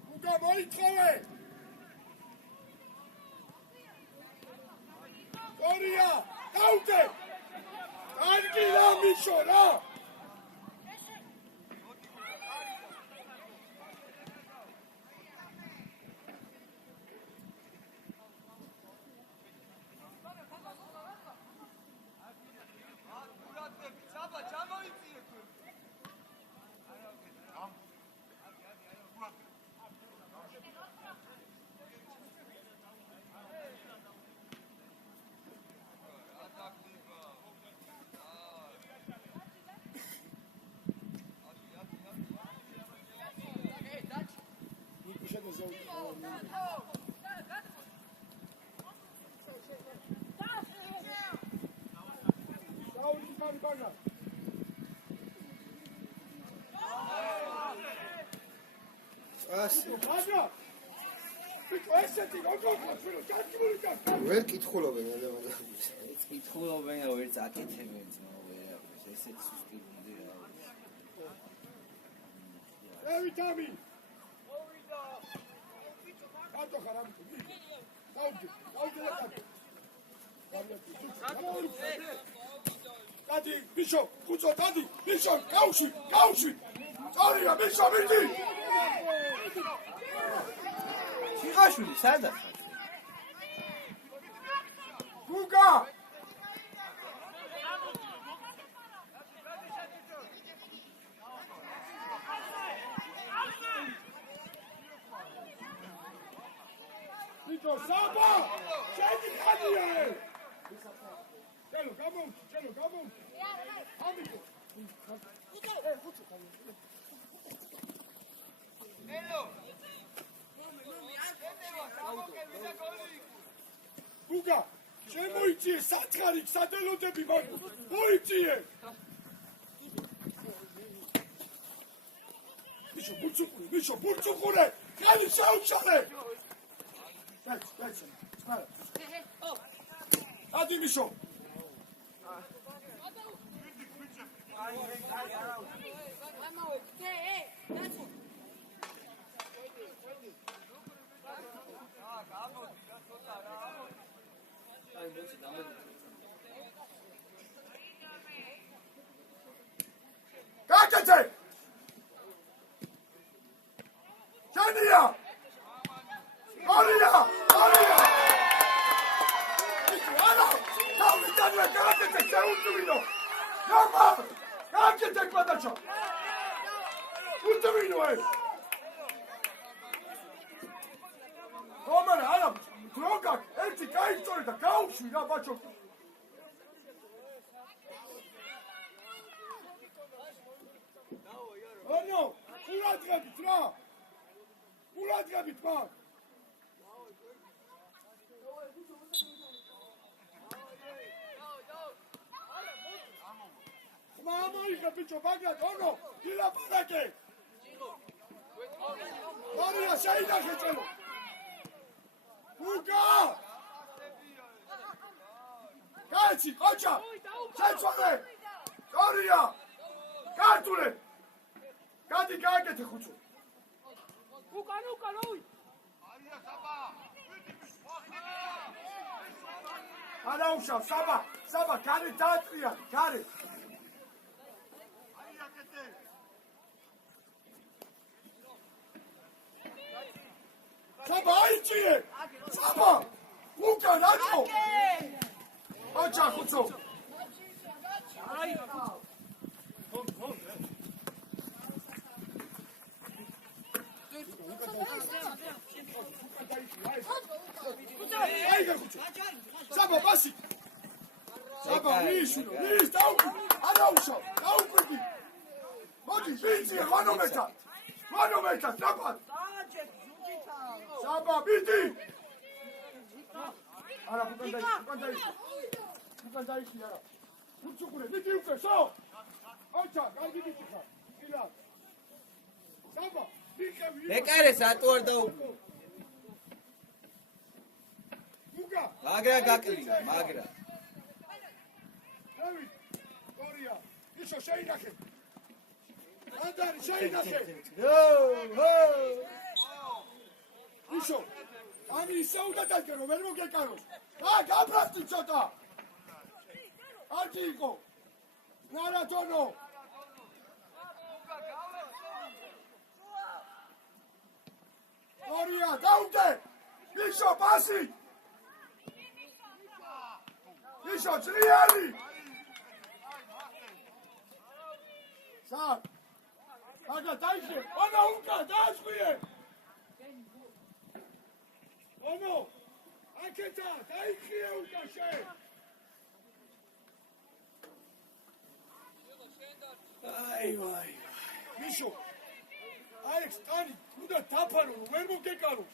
გუგა მოიწოვე. ორია, დაუდე. კარგი რა მიშო რა. Agla! Bicho, ესეთი როგორ ხარ, ჩარჩული და ვერ კითხულობენ ადამიანები. ეს კითხულობენ და ვერც აკეთებენ ძმაო, ესეც სუსტი გუნდი რა. ვიტამინ. მოვიდა. კარტო ხარ ამით. დავდი დადი, ბიშო, ხუცო, დადი, ბიშო, კაუში. წარია, ბიშო, მიდი. შიხაშვილი, სადა? გუგა. ბიშო, საბა! შედი ხადია! ჩელო, გამო. ამიტო. გუგა, შემოიწიე საცხარი, სადელოდები მაქვს. მოიწიე. ბიშო, ბურცუყურე. ხალი შეუშალე. დაიცა. ადი ბიშო. Gagete! Chania! Maria! Ana! Tavlitanla gagete seuntumino! Yama! Gagete kvadacha! Untumino e! Omara, ana! Drogak! Erti kaistori da kaushi ra bacho! Ono, ურადღებით რა. ურადღებით მაგ. მამა ბიჭო, ბაგრატ, ono, ილაპარაკე. მარია, შეინახე წელო. გუგა! კაცი, ყოჩა! შეცვალე! კორია! კარტულე! Gadi gagete ხუცო. უკან, ოი. არია საბა. არა უშავ, საბა, გარი დაატრია, გარი. არია კეთე. საბა აიწიე. საბა. უკან აკო. ოჩა ხუცო. აი. Saba, passi! Saba, vieni, Adausha, Auquidi! Modi, vinci, manometa! Saba! Saba, vidi! Ara, pukan dai, ara. Utsukure, vidi uke, so! Ocha, galdi vitika. Ila. Saba, მეკარე სატوار და მაგრა გაკლია, მაგრა. დავით, კორია, ისო შეინახე. ანდარი შეინახე. ისო, ამი ისაუდა დაგერო, ვერ მოგეკაროს. გაბრასტი ცოტა. არკი იყო. მარათონო. Maria, დაუნდე! ისო, პასი! ისო, ძლიერი! სა! აგა დაიხე! ონა უკა, დაასხვიე! ონო! აკეთა, დაიხიე უკა შე! აი. ისო! აიქს, ტანი, უნდა დაფარო, ვერ მოგეკარო.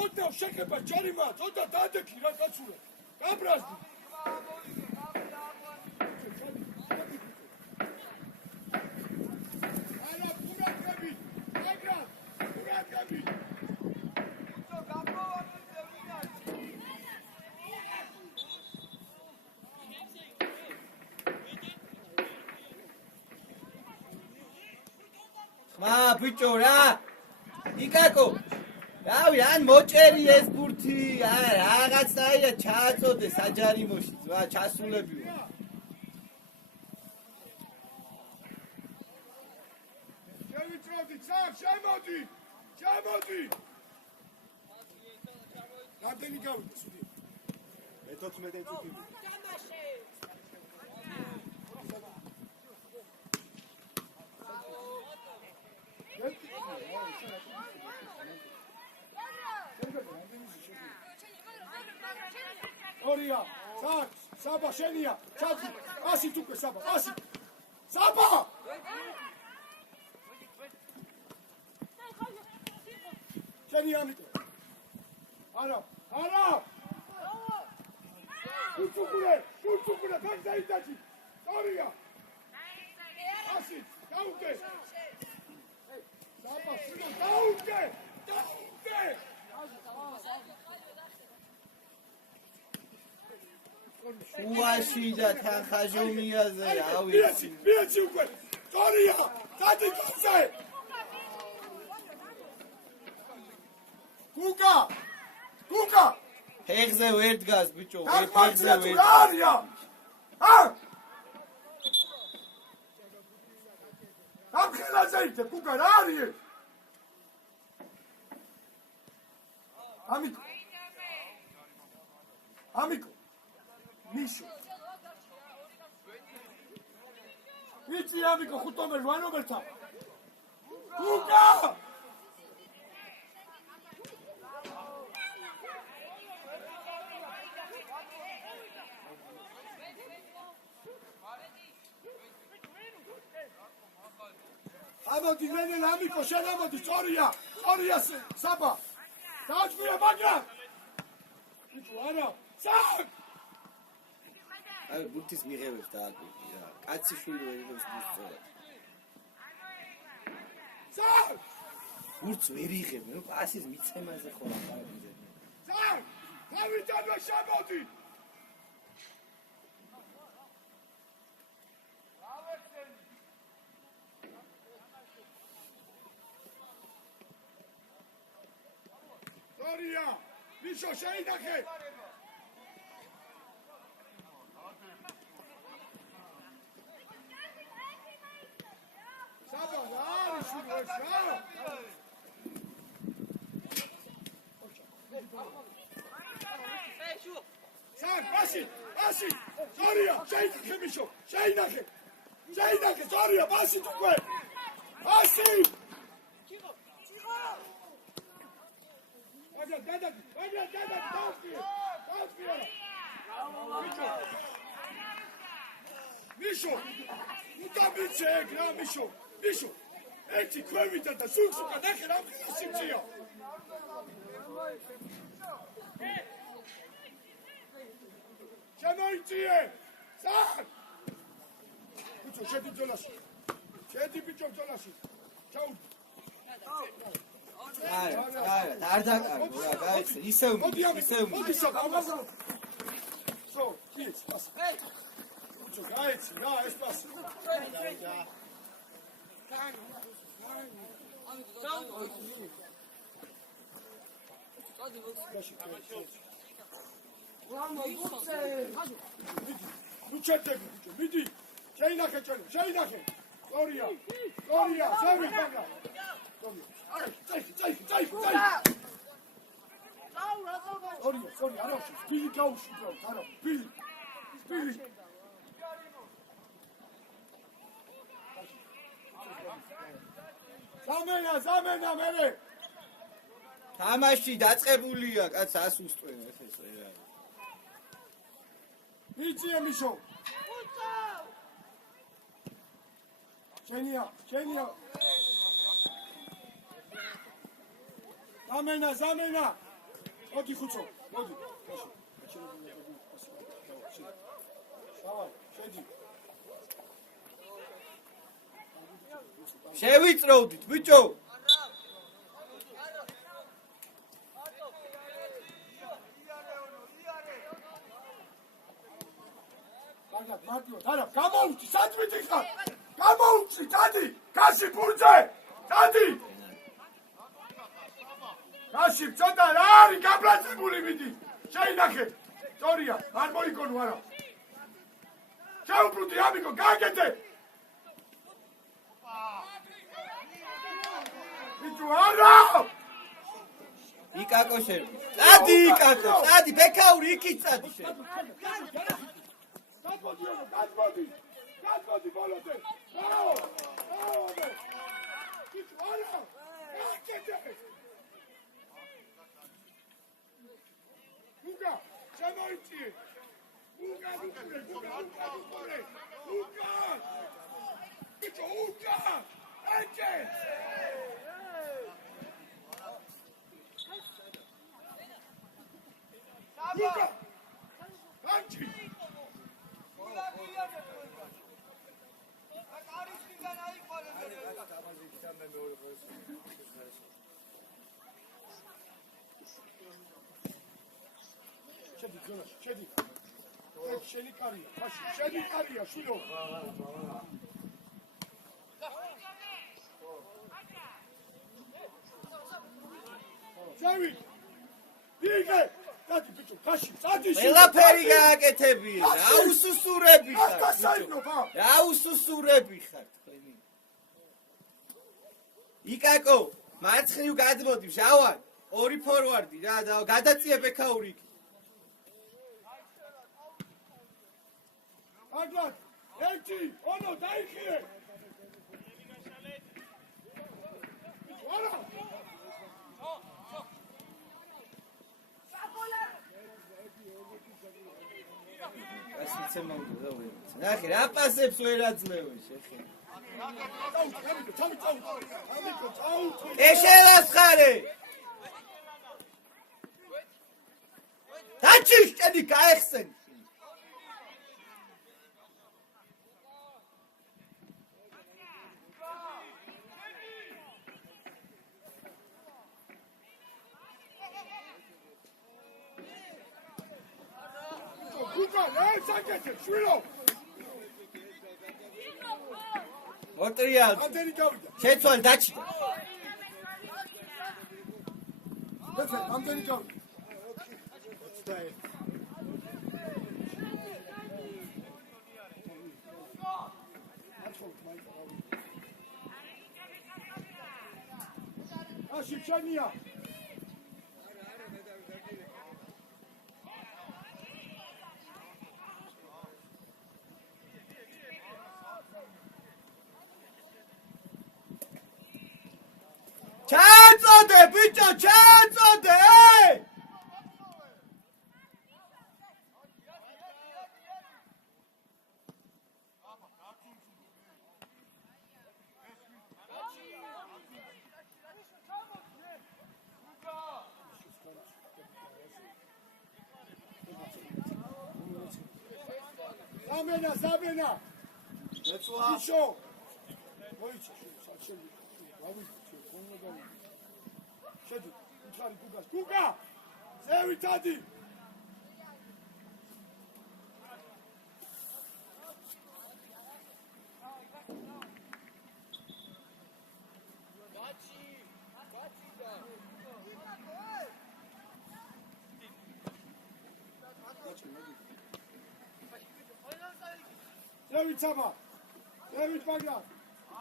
ოდნავ შეხება ჯარიმა, ცოტა დადექი რა კაცურა. გაბრაზდი. არა, ფურატები. აგრა, ფურატები. ბიჭო რა. იკაკო. რავი, ან მოჭერი ეს ბურთი, რაღაცა აია ჩააწოდე საჯარიმოში, რა ჩასულებიო. შევიწროდი, სამ, შემოდი. შემოდი. რამდენი გავიდა სუდი? 14 წუთი. თამაში. ორია, სამ, საბა შენია, ჩადი. 100 თუ უკვე საბა, 100. საბა! შენია ამიტო. არა, არა! Kucukule, tak zajdać! Soria! 100, dauke! Zobacz, dauke! Dauke! უაში და თან ხაჟომიაზე, რავი. Bieci ukłe! Soria! Zady kuse! Kuka! ფეხზე ვერ დგას, ბიჭო, ფეხზე ფეხზე ვერ. რა არია? ჰა? ამ ხელაზე იდე, კუკა რა არის? ამიკო. მიშო. ვიცი ამიკო ხუთომერ ვანობერთა. კუკა! ამოდი რენელ ამიკო შენ ამოდი სწორია საბა დააჭმია მაგრამ იცი არა სამ აი ბურთის მიღებებს დააკვირდი რა კაცი შვილი ვერ იღებს ბურთს სამ ბურთს ვერ იღებ ნუ პასის მიცემაზე ხო რა კარგია სამ დავიტანო შემოდი Soria! Misho, შეინახე! საბა, რა არის ეს რა? სამ, პასი! Soria, შეინახე მიშო! შეინახე, Soria, პასი თუქვე! პასი! Dada, Misho, nu tam biće, gra Misho, eti kvevita da suka, neke nam kada simcija. Čemo iti je, sad! Kućo, šedi dolaši, bićom dolaši, čau. არ დაკარგო რა გაიხსენ ისევ მოდი საბა სო ის პასი ჩო გაიცი რა ეს პასი ნუ ჩეთები ბიჭო მიდი შეინახე Soria ზევი ბაგა Soria, არა ვშ, ბილი გაუშვი ბრო, არა, ბილი. ზამენა მერე. თამაში დაწყებულია, კაც ასუსტვენ ეს რა. ვიცია მიშო. შენია. ზამენა. მოდი ხუცო, მოდი. შედი. შევიწროვდით, ბიჭო. მარტო, არა, გამოუჩი, საწვეთი ხარ. გამოუჩი, დადი, გასი ბურთზე. დადი გაში ცოტა რა არის გაბლაცებული მიდი შეინახე სწორია არ მოიგონო არა ჩაუბრუნდი ამიკო გაგეთე ბიჭო არა იკაკო შენ წადი იკაკო წადი ბექაური იქით წადი შენ გადმოდი ბოლოდე რაო ბიჭო არა გაგეთე Luca, შემოიწიე. Luca, Luca! Ბიჭო, Luca! აჭე! Luca! აჭი! შედი გონაში, შედი. შენი კარია, ხაში, შენი კარია, შვილო. შევი. ბიგე, დადი ბიჭო, ხაში, წადი შენ. ყველაფერი გააკეთები, აუსუსურები ხარ. აკა საინობა. აუსუსურები ხარ თქვენი. იკაკო, მარცხნივ გადმოდი, შავარ, ორი ფორვარდი რა და გადაწიე ბექაური. აგლად, ერთი, ონო, დაიხიე. ვარა. ასე მომდო ვე. ნახე, რა პასებს ვერ აძლევენ შეხე. ეშელას ხარე. დაჭიშტენი გაეხსენ. მოტრიალ. შეცვალ დაჭიდა. ბეთე, ამდენი გავი. აში ჩანია. ჩაწოდე ბიჭო, ჩაწოდე! Საბენა. ეცვა. ისო. მოიცა, საჩელი. გავიწე, გონოდა. შედი, უთხარი გუგას. გუგა! ზევი დადი. ზევი ცაბა. ზევი ბაგა.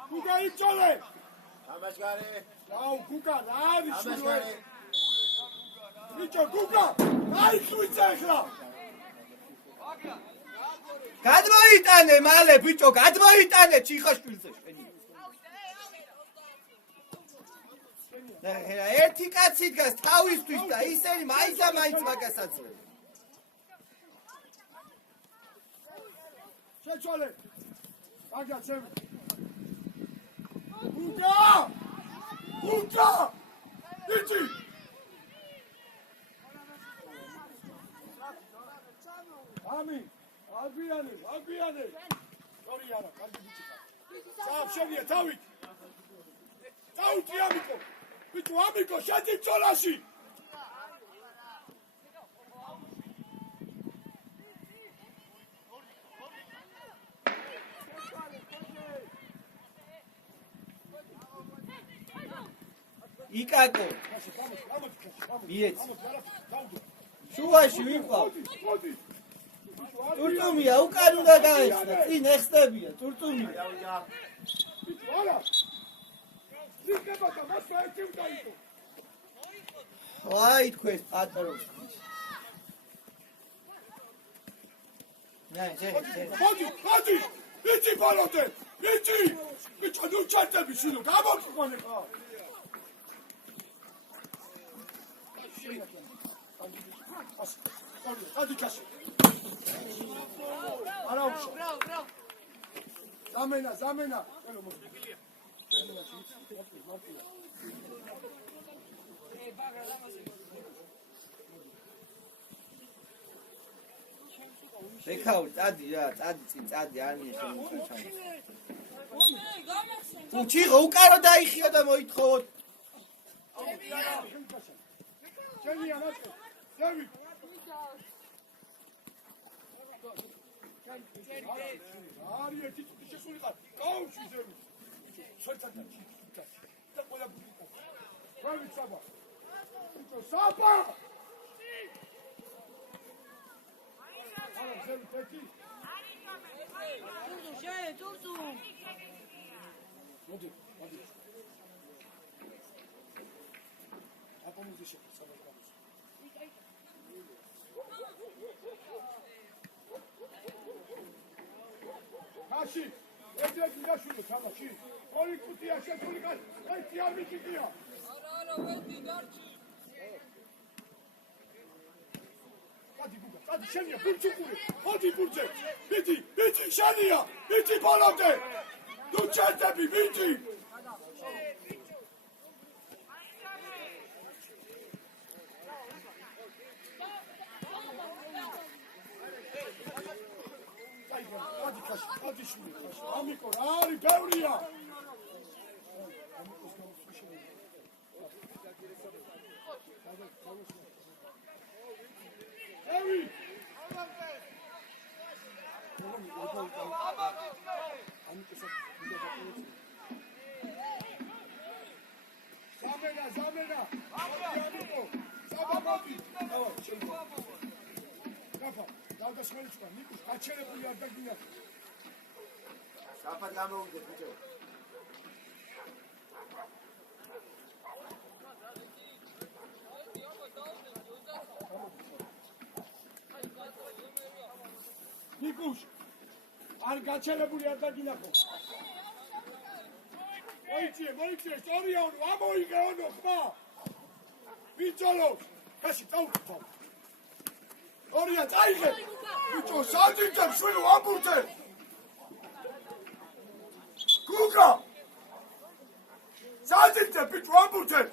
გუგა იწოლე. ამაშგარი. აუ გუგა რა არის შუე? ამაშგარი. ბიჭო გუგა, აი ხვიცა ახლა. გადმოიტანე მალე ბიჭო, გადმოიტანე ჩიხაშვილზე შენი. და ერთი კაცი დგას თავისთვის და ისინი მაინც მაგას აძლევენ. შეცვალე. აგა ზევი. გუგა! გუგა! იცი! ამი, ალბიანე. ორი არა, კარგი ბიჭი ხარ. სამ შენია თავით. თავით ამიკო. ბიჭო, ამიკო, შედი ბრძოლაში. იკაკო. გამოდი, მიეც. დავდო. შუაში ვიყავ. მოდი. ტურტუმია უკან უნდა გაეცდა. წინ ეხსდებია ტურტუმია. ბიჭო, არა. იქნება და მას გაიწევ დაიწო. აი თქვენ პატრონს. ნაი, მოდი. იცი ბალოდე. იცი. ბიჭო, ნუ ჩარტები შინო, გამოგიყვანე ხა. ადი ჩაში. არა უშო. ზამენა. ყველო მოდი. ვეკაური, წადი რა, წადი, არ მიეშენ. უჩიღო, უკარო დაიხიო და მოითხოვოთ. ჩემია მასკო. დავით. არის ერთი წუთი შესულიყარ. კაუში ზევი. შეთანხმდა ჩიტა. და ყველა ბუდიკა. დავით საბა. ბიჭო, საბა. არა, ზევი თეთი. ტურტუ. მოდი. აპომიზი საბა. Kashi, ezek gidashulu Kashi. Oy kutiya şekuli kaç. Ihtiyar mı gidiyor? Ara verdi garçı. Hadi şeniye burçukuri. Hadi burçe. Biti şeniye. Biti balade. Duçerte bir biti. Hadi şimdi. Amiko, ari Beuriya. Evi. Zamena. Amiko. Sabamoti. Tamam, şimdi. Kafa. Dalga şöyle çıkar. Nikuş, açere bu yerde güne. Kapat გამოუგეთ ბიჭო. ნიკუშ არ გაჩერებული არ დაგინახო. მოიწე, სტორიაუნო, ამოიგეონო ხმა. ბიჭოლო, კაში წაუხო. ორია წაიღე. ბიჭო, საძინძებ შვილი ამბურთე. Kuka! Sadece bir çuambute!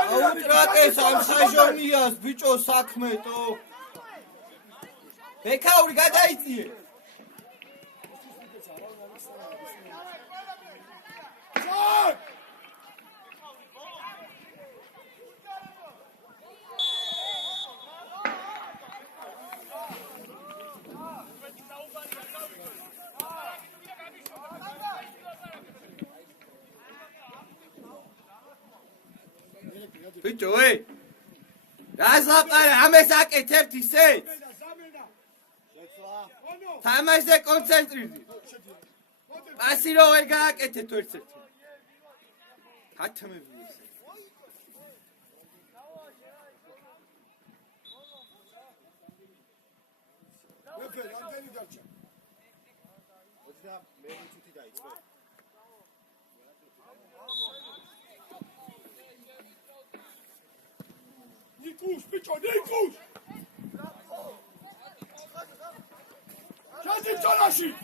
აუტრაკეს ამ საჟონიას ბიჭო საქმეთო. ვეკაური გადაიწიე. Çak! ბიჭო, გაზაპარე, ამეს აკეთებთ ისეც? თამაშზე კონცენტრირდი. პასი რო ვერ გააკეთეთ ერთ-ერთი. გათმები ისე. Efe, რამდენი დარჩა? 21 წუთი დაიწყო. Nikuş, biço, Nikuş! Şadi çanaşı!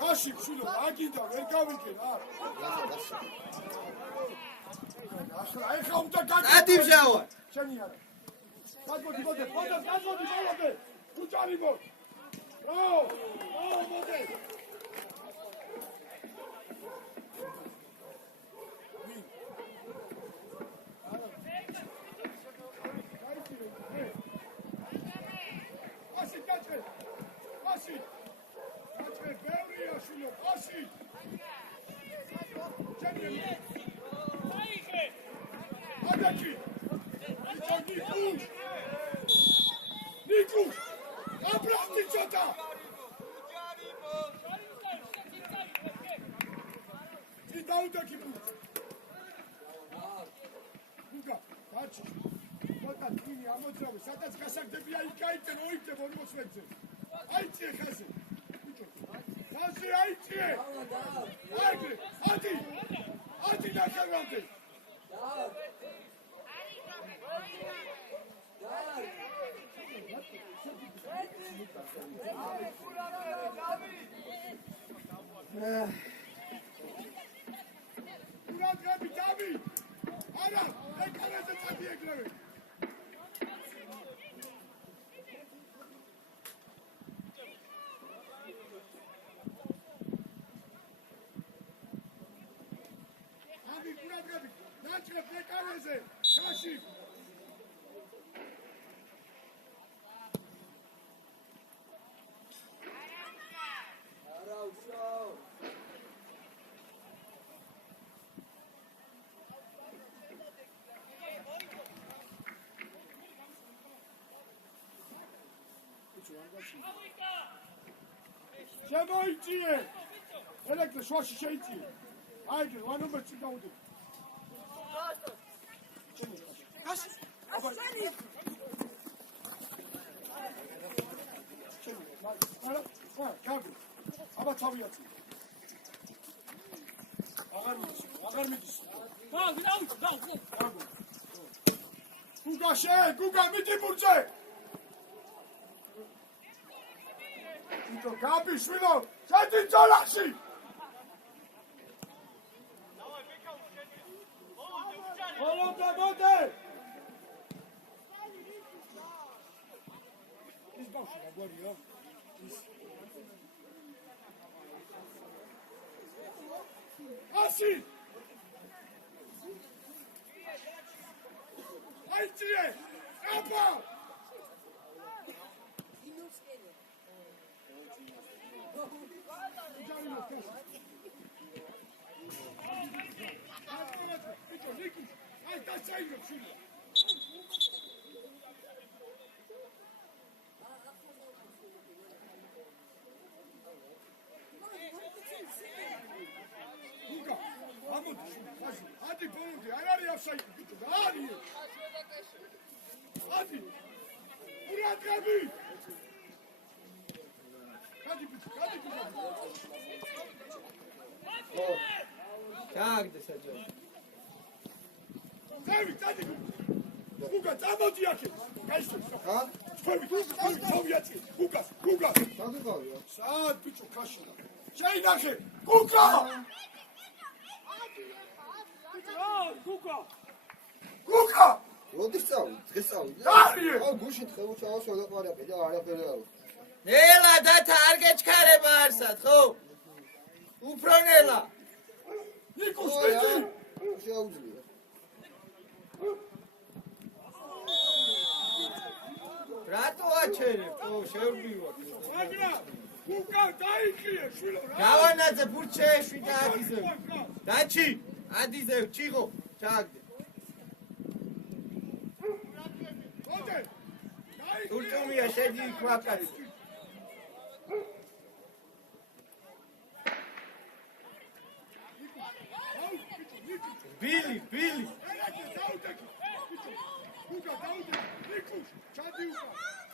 Kaşı, şunu, agida, ver gaviken, ha! Ay, xavda gaç! ატიმჟავა. Şeni yara! Gazmodi, balode! Kucari bol! Bravo, bode! Kaçır, Beuriya şunu! ასი ადაკი ნიკუშ აბრასტი ცოტა დაუდაკი გუგა დაჩი მოთა თქვენი ამოძრავე სადაც გასაგდებია იქ აიწე მოიწე 40-ზე აიწე ხაზე ხაზე აიწე აიგე ადი ნახევარზე გუგა დავი არა ეკარაზე წადი ეგრევე ნაჭრებ ეკარაზე ხაში არა უშო შემოიწიე ელექტრო შუაში შეიწიე აიგე ვანომერში დაუდე აბა თავიაცი აღარ მიდის გუგა მიდი ბურჯე იტო გაბი შვილო შედი ძოლაში Olomda mode! Is baușă, la gori, eu? Asi! Aici e! Apa! Hai, dați aici, fiule! Luca, amud, hadi poludi, ayar yapsaydın, hadi! Hadi! Murat abi! Hadi bitti, hadi güzel! ჩააგდეს აჯო David, hadi! Lukas, amud yakın! Kaçtın! Ha? Sovyetski! Lukas! დაგიყავია. Saat biço kaşına! Şey nakı! Luka! Luka! როდის წავი? დღეს წავი. Dariye! აუ გუშინ ხევუჩაო შეგაყარები და არაფერი არ აქვს. ნელა დათა არ გეჩქარება არსად ხო უფრონელა Nikos, bitti! შეაუძლია. რატო აჩერებ ხო შევდივარ Magra! Luka, daikhiye, shvilo! გავანაძე ბურჩეში და აკიზე დაჩი ადიზე ჩიღო ჩააგდე Ode! ურტუმია შედი ქვაკაცი ბილი Luka, Daude! Nikos, Chadiuka!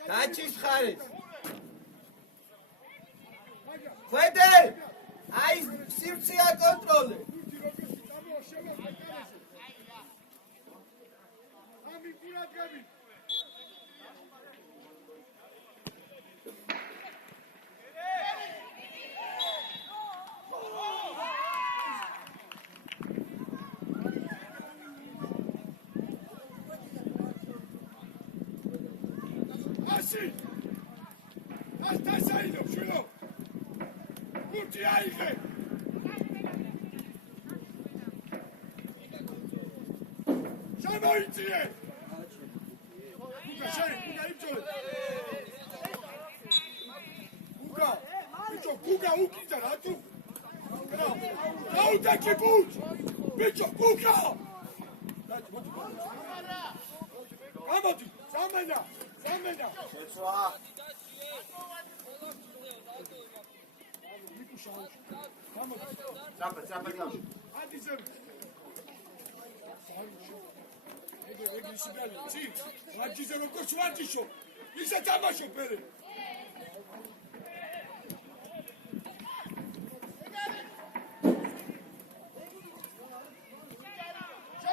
დაჩის ხარეს Magra! ხვედე აი სივრცეა კონტროლე Luki, Roberti, tamo, shelo, mekarese! Ami, Murat gabi! Asi! Asta saído, shilo! Luki, aige! Şanoytiye! Luka, ipçole! Luka, ukita, ratu! დაუდექი ბუჩ ბიჭო კუკა გამოდი სამენა შეცვა წაფე ადიზერ ეგრისი გალი τσι ვაჯიზე როგორ ვაჯიშო ისე თამაშო ფერე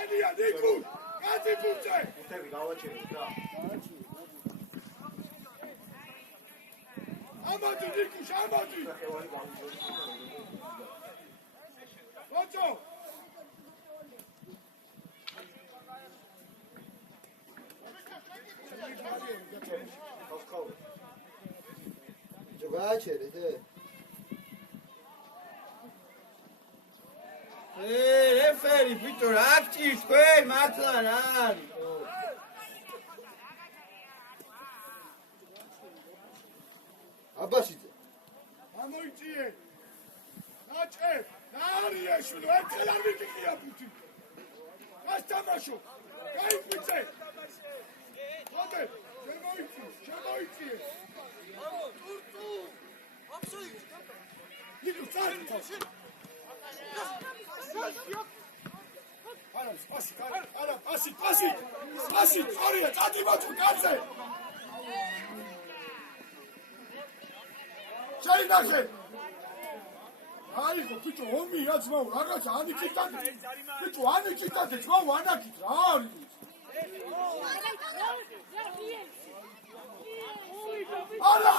შენია ნიკუ კაცი ბუჩე უთები გავაჩერეთ რა ამადი ნიკუ ამადი ოჩო ჯოგაჩერეთ რეფერი ბიჭო რა გჭირს თქვენ მართლა რა არის აბაშიძე ამოიწიე ნაჭე ნარია შულო ერთხელ არ ვიკიკია ბუთი მას თამაშო გაიფიცე მოდი შემოიწიე ნიკო წარიცხე არა პასი წორია წადიმოწუ კაცე შეინახე აიღო ბიჭო ომია ძმაო რაღაცა ანიკიტადე ბიჭო ანიკიტადე ძმაო ანაკით რა არის არა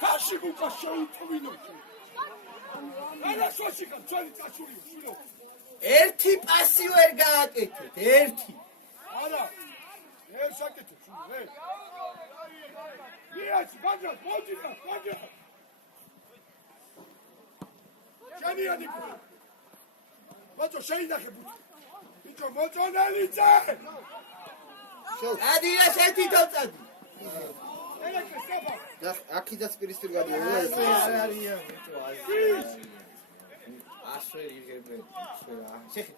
კაში ბუკა შეიტოვინო არა სოჩიკა ძალი წაშური შვილო ერთი პასი ვერ გააკეთეთ ერთი არა ეს საკეთე შვილო ეს ბაჯა შენიანი ბაჯო შეინახე ბიჭო მოწონელიძე ადი რა შეთითო წადი ელეკე საბა აქიდაც პირისპირ გადიოდა ეს არ არია ბიჭო ასე იგებენ შეხი